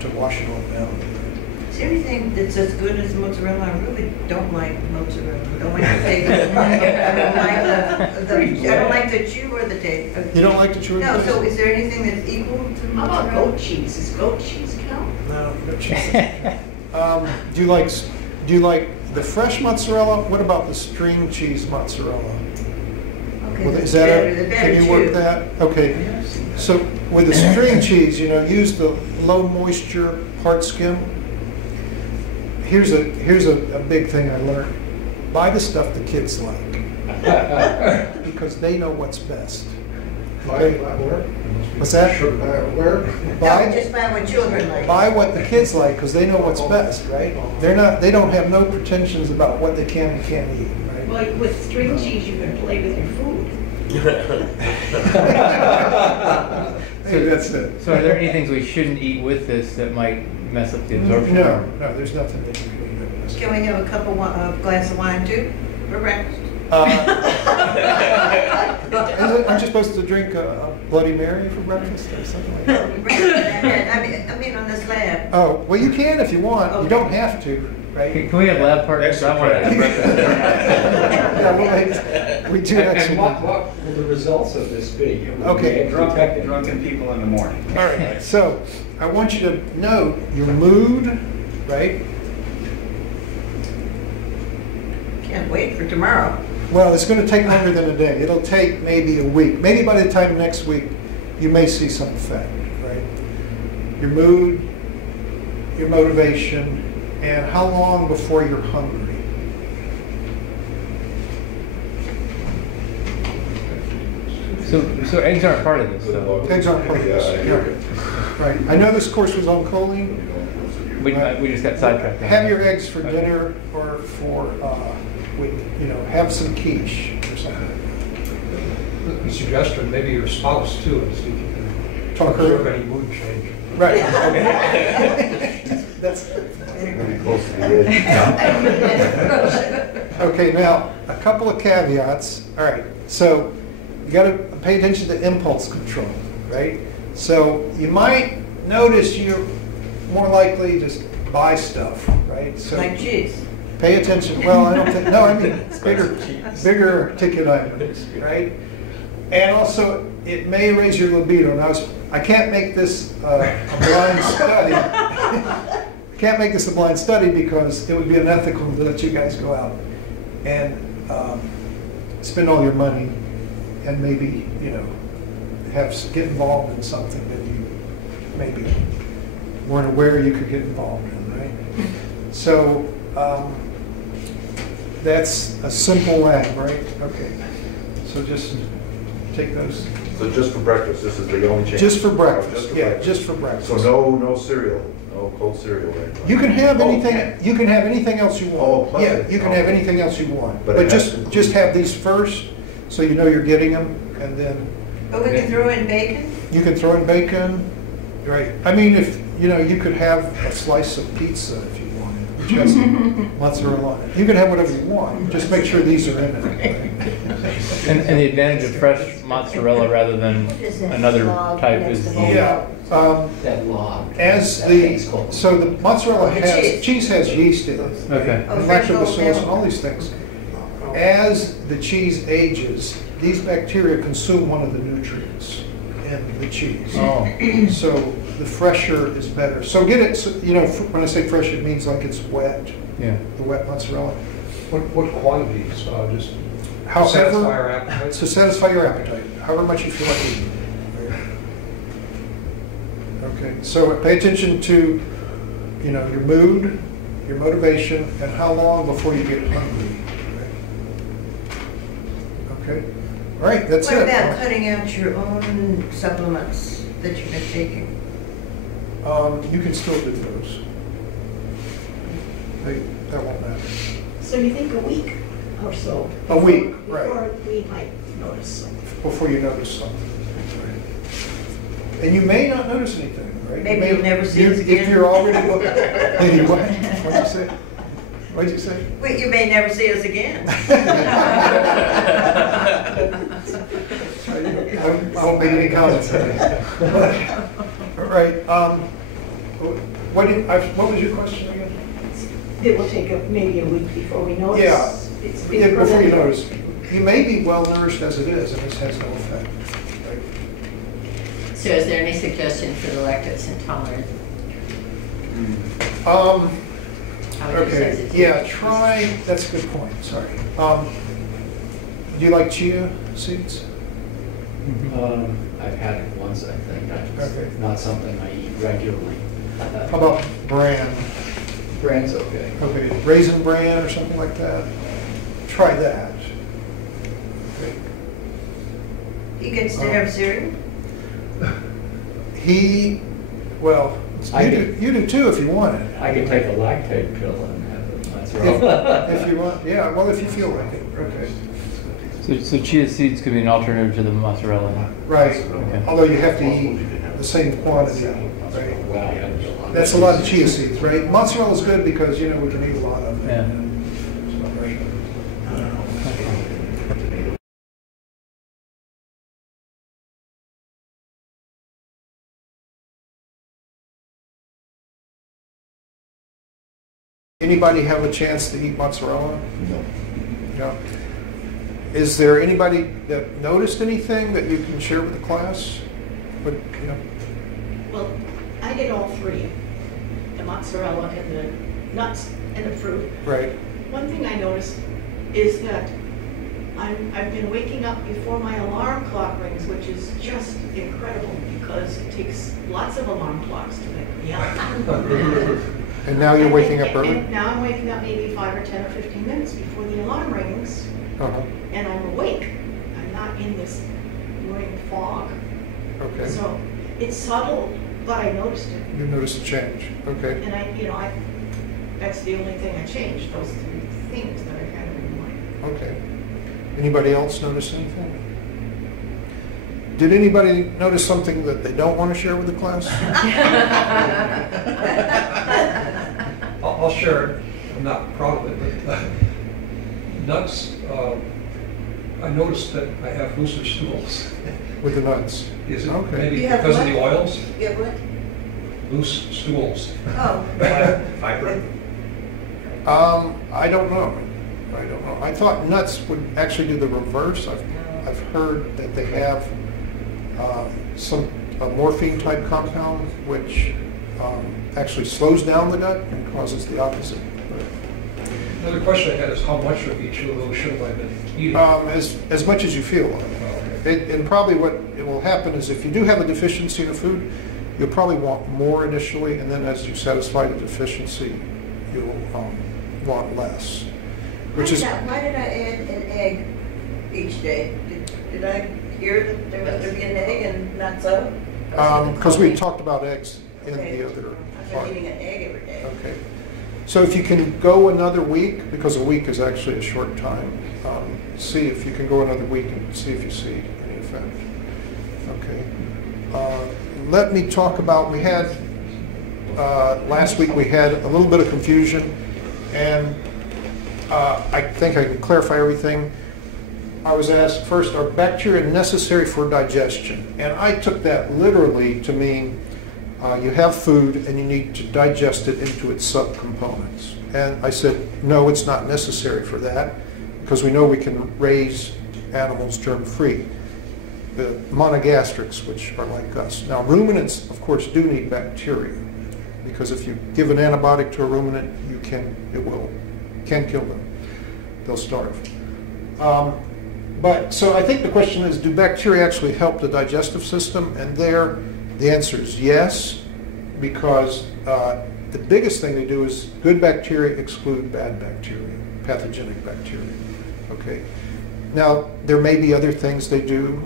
to wash it all down. Is there anything that's as good as mozzarella? I really don't like mozzarella. I don't like the taste. I don't like the chew or the taste. You don't like the chew? No, so is there anything that's equal to How about mozzarella? goat cheese? Does goat cheese count? No, no cheese. Do you like the fresh mozzarella? What about the string cheese mozzarella? Okay, Well, that's is that better- the can better you work chew. that? Okay. So with the string cheese, use the low moisture hard skim. Here's a big thing I learned. Buy the stuff the kids like, because they know what's best. Where? What's that? Where? No, just buy what children like. Buy what the kids like, because they know what's best, right? They don't have no pretensions about what they can and can't eat, right? Well, with string cheese, you can play with your food. Maybe that's it. So are there any things we shouldn't eat with this that might mess up the absorption? No, there's nothing that you can eat with this. Can we have a glass of wine too for breakfast? Aren't you supposed to drink a Bloody Mary for breakfast or something like that? I mean on the slab. Oh, well, you can if you want. You don't have to, right? Can we have lab partners? I want to have breakfast. Yeah, we do And actually. what will the results of this be? Okay. Drunken people in the morning. All right, so I want you to note your mood, right? Can't wait for tomorrow. Well, it's going to take longer than a day. It'll take maybe a week. Maybe by the time next week, you may see some effect, right? Your mood, your motivation, and how long before you're hungry. So eggs aren't part of this, though. Eggs aren't part of this. Yeah. Right. I know this course was on choline. We just got sidetracked. Have your eggs for dinner or for, have some quiche or something. The suggestion, maybe your spouse too, and see if you can Talk observe her. any mood change. Right. Okay. That's Pretty close to the edge. okay. Now, a couple of caveats. All right. So you got to pay attention to impulse control, right? So you might notice you're more likely to just buy stuff, right? So Like cheese. pay attention. Well, I don't think. No, I mean bigger ticket items, right? And also, it may raise your libido. Now, I can't make this a blind study. I can't make this a blind study because it would be unethical to let you guys go out and spend all your money and maybe, get involved in something that you maybe weren't aware you could get involved in, right? So that's a simple lab, right? Okay. So just take those. So just for breakfast, this is the only change? Just for Oh, breakfast, yeah, breakfast. just for breakfast. So no cereal, no cold cereal, right? You can have Oh, anything, yeah. you can have anything else you Oh, want. plus Yeah, it- you can oh. have anything else you want. But But it has to include- just have these first, so you know you're getting them, and then But we can throw in bacon? you can throw in bacon, right? I mean, if, you could have a slice of pizza if you wanted, which has mozzarella on it. You can have whatever you want, just make sure these are in it. right? And the advantage of fresh mozzarella rather than another type is Yeah, That log. as That thing's the, called- so the mozzarella The has, cheese has yeast in it. Okay. Oh, And fresh lactobacillus milk. and all these things. As the cheese ages, these bacteria consume one of the nutrients in the cheese. Oh. So the fresher is better. So get it, you know, when I say fresh, it means like it's wet, Yeah. the wet mozzarella. What quantities, just to However, satisfy our appetite? to satisfy your appetite, however much you feel like eating. Okay, so pay attention to, you know, your mood, your motivation, and how long before you get hungry. Okay, all right, that's What it. about cutting out your own supplements that you've been taking? You can still do those. That won't matter. So you think a week or so? A week, right. Before we might notice something. Before you notice something. And you may not notice anything, right? Maybe you'll never see us If again. you're already, maybe what? What'd you say? What'd you say? Wait, you may never see us again. I won't make any comments on that. All right, what was your question again? It will take maybe a week before we notice. Yeah. It's Yeah, before you preventable. notice. You may be well nourished as it is, and this has no effect. Right? So is there any suggestion for the lactose intolerant? How would you Okay, substitute? yeah, try, that's a good point, sorry. Do you like chia seeds? I've had it once, I think. Okay. It's not something I eat regularly. How about bran? Brand's okay. Okay, raisin bran or something like that? Try that. Okay. He gets to have cereal? Well, I you do too if you want it. I could take a lactate pill and have it. That's right. If you want, yeah, well, if you feel like it, okay. So chia seeds could be an alternative to the mozzarella. Right, Okay. although you have to eat the same quantity, right? That's a lot of chia seeds, right? Mozzarella's good because, you know, we can eat a lot of it. Yeah. Anybody have a chance to eat mozzarella? No. No. Is there anybody that noticed anything that you can share with the class? But, you know, Well, I did all three, the mozzarella and the nuts and the fruit. right, One thing I noticed is that I've been waking up before my alarm clock rings, which is just incredible because it takes lots of alarm clocks to wake me up. and now you're waking up early? And now I'm waking up maybe 5 or 10 or 15 minutes before the alarm rings, Uh-huh. and I'm awake. I'm not in this morning fog. Okay, So it's subtle, but I noticed it. you noticed a change, okay. And that's the only thing I changed, those three things that I had in my mind. Okay. Anybody else notice anything? Did anybody notice something that they don't want to share with the class? I'll share it. I'm not proud of it, but nuts, I noticed that I have looser stools. With the nuts? Is it Okay. maybe You have because of what? the oils? Yeah, what? Loose stools. Oh. Fiber. I don't know. I thought nuts would actually do the reverse. I've heard that they have a morphine type compound which actually slows down the gut and causes the opposite. Another question I had is how much of each of those should have I been eating? As much as you feel like. And probably what it will happen is if you do have a deficiency in a food, you'll probably want more initially, and then as you satisfy the deficiency, you'll want less. Which is Why did I add an egg each day? Did I hear that there was to be an egg and not so? because we talked about eggs in Okay. the other I've part. been eating an egg every day. Okay. So if you can go another week, because a week is actually a short time, see if you can go another week and see if you see any effect. Okay. Let me talk about, we had, last week we had a little bit of confusion, and I think I can clarify everything. I was asked first, are bacteria necessary for digestion? And I took that literally to mean you have food and you need to digest it into its subcomponents. And I said, no, it's not necessary for that because we know we can raise animals germ-free. the monogastrics, which are like us. Now, ruminants, of course, do need bacteria, because if you give an antibiotic to a ruminant, can kill them. They'll starve. So I think the question is, do bacteria actually help the digestive system? And there, the answer is yes, because the biggest thing they do is good bacteria exclude bad bacteria, pathogenic bacteria. Okay. Now, there may be other things they do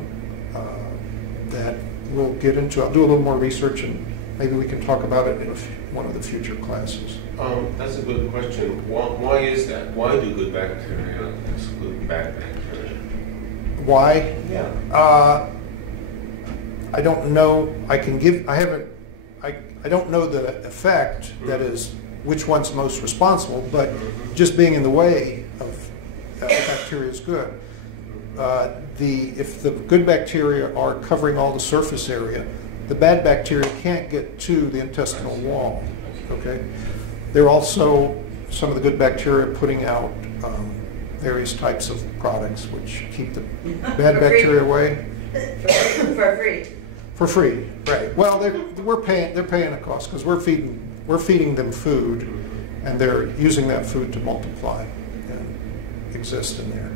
that we'll get into. I'll do a little more research, and maybe we can talk about it in one of the future classes. That's a good question. Why is that? Why do good bacteria exclude bad bacteria? Why? Yeah. I don't know. I don't know the effect, that is, which one's most responsible, but just being in the way of bacteria is good. If the good bacteria are covering all the surface area, the bad bacteria can't get to the intestinal wall. Okay. There are also some of the good bacteria putting out various types of products which keep the bad bacteria away. For free. For free, right? Well, they're paying a cost because we're feeding them food, and they're using that food to multiply and exist in there.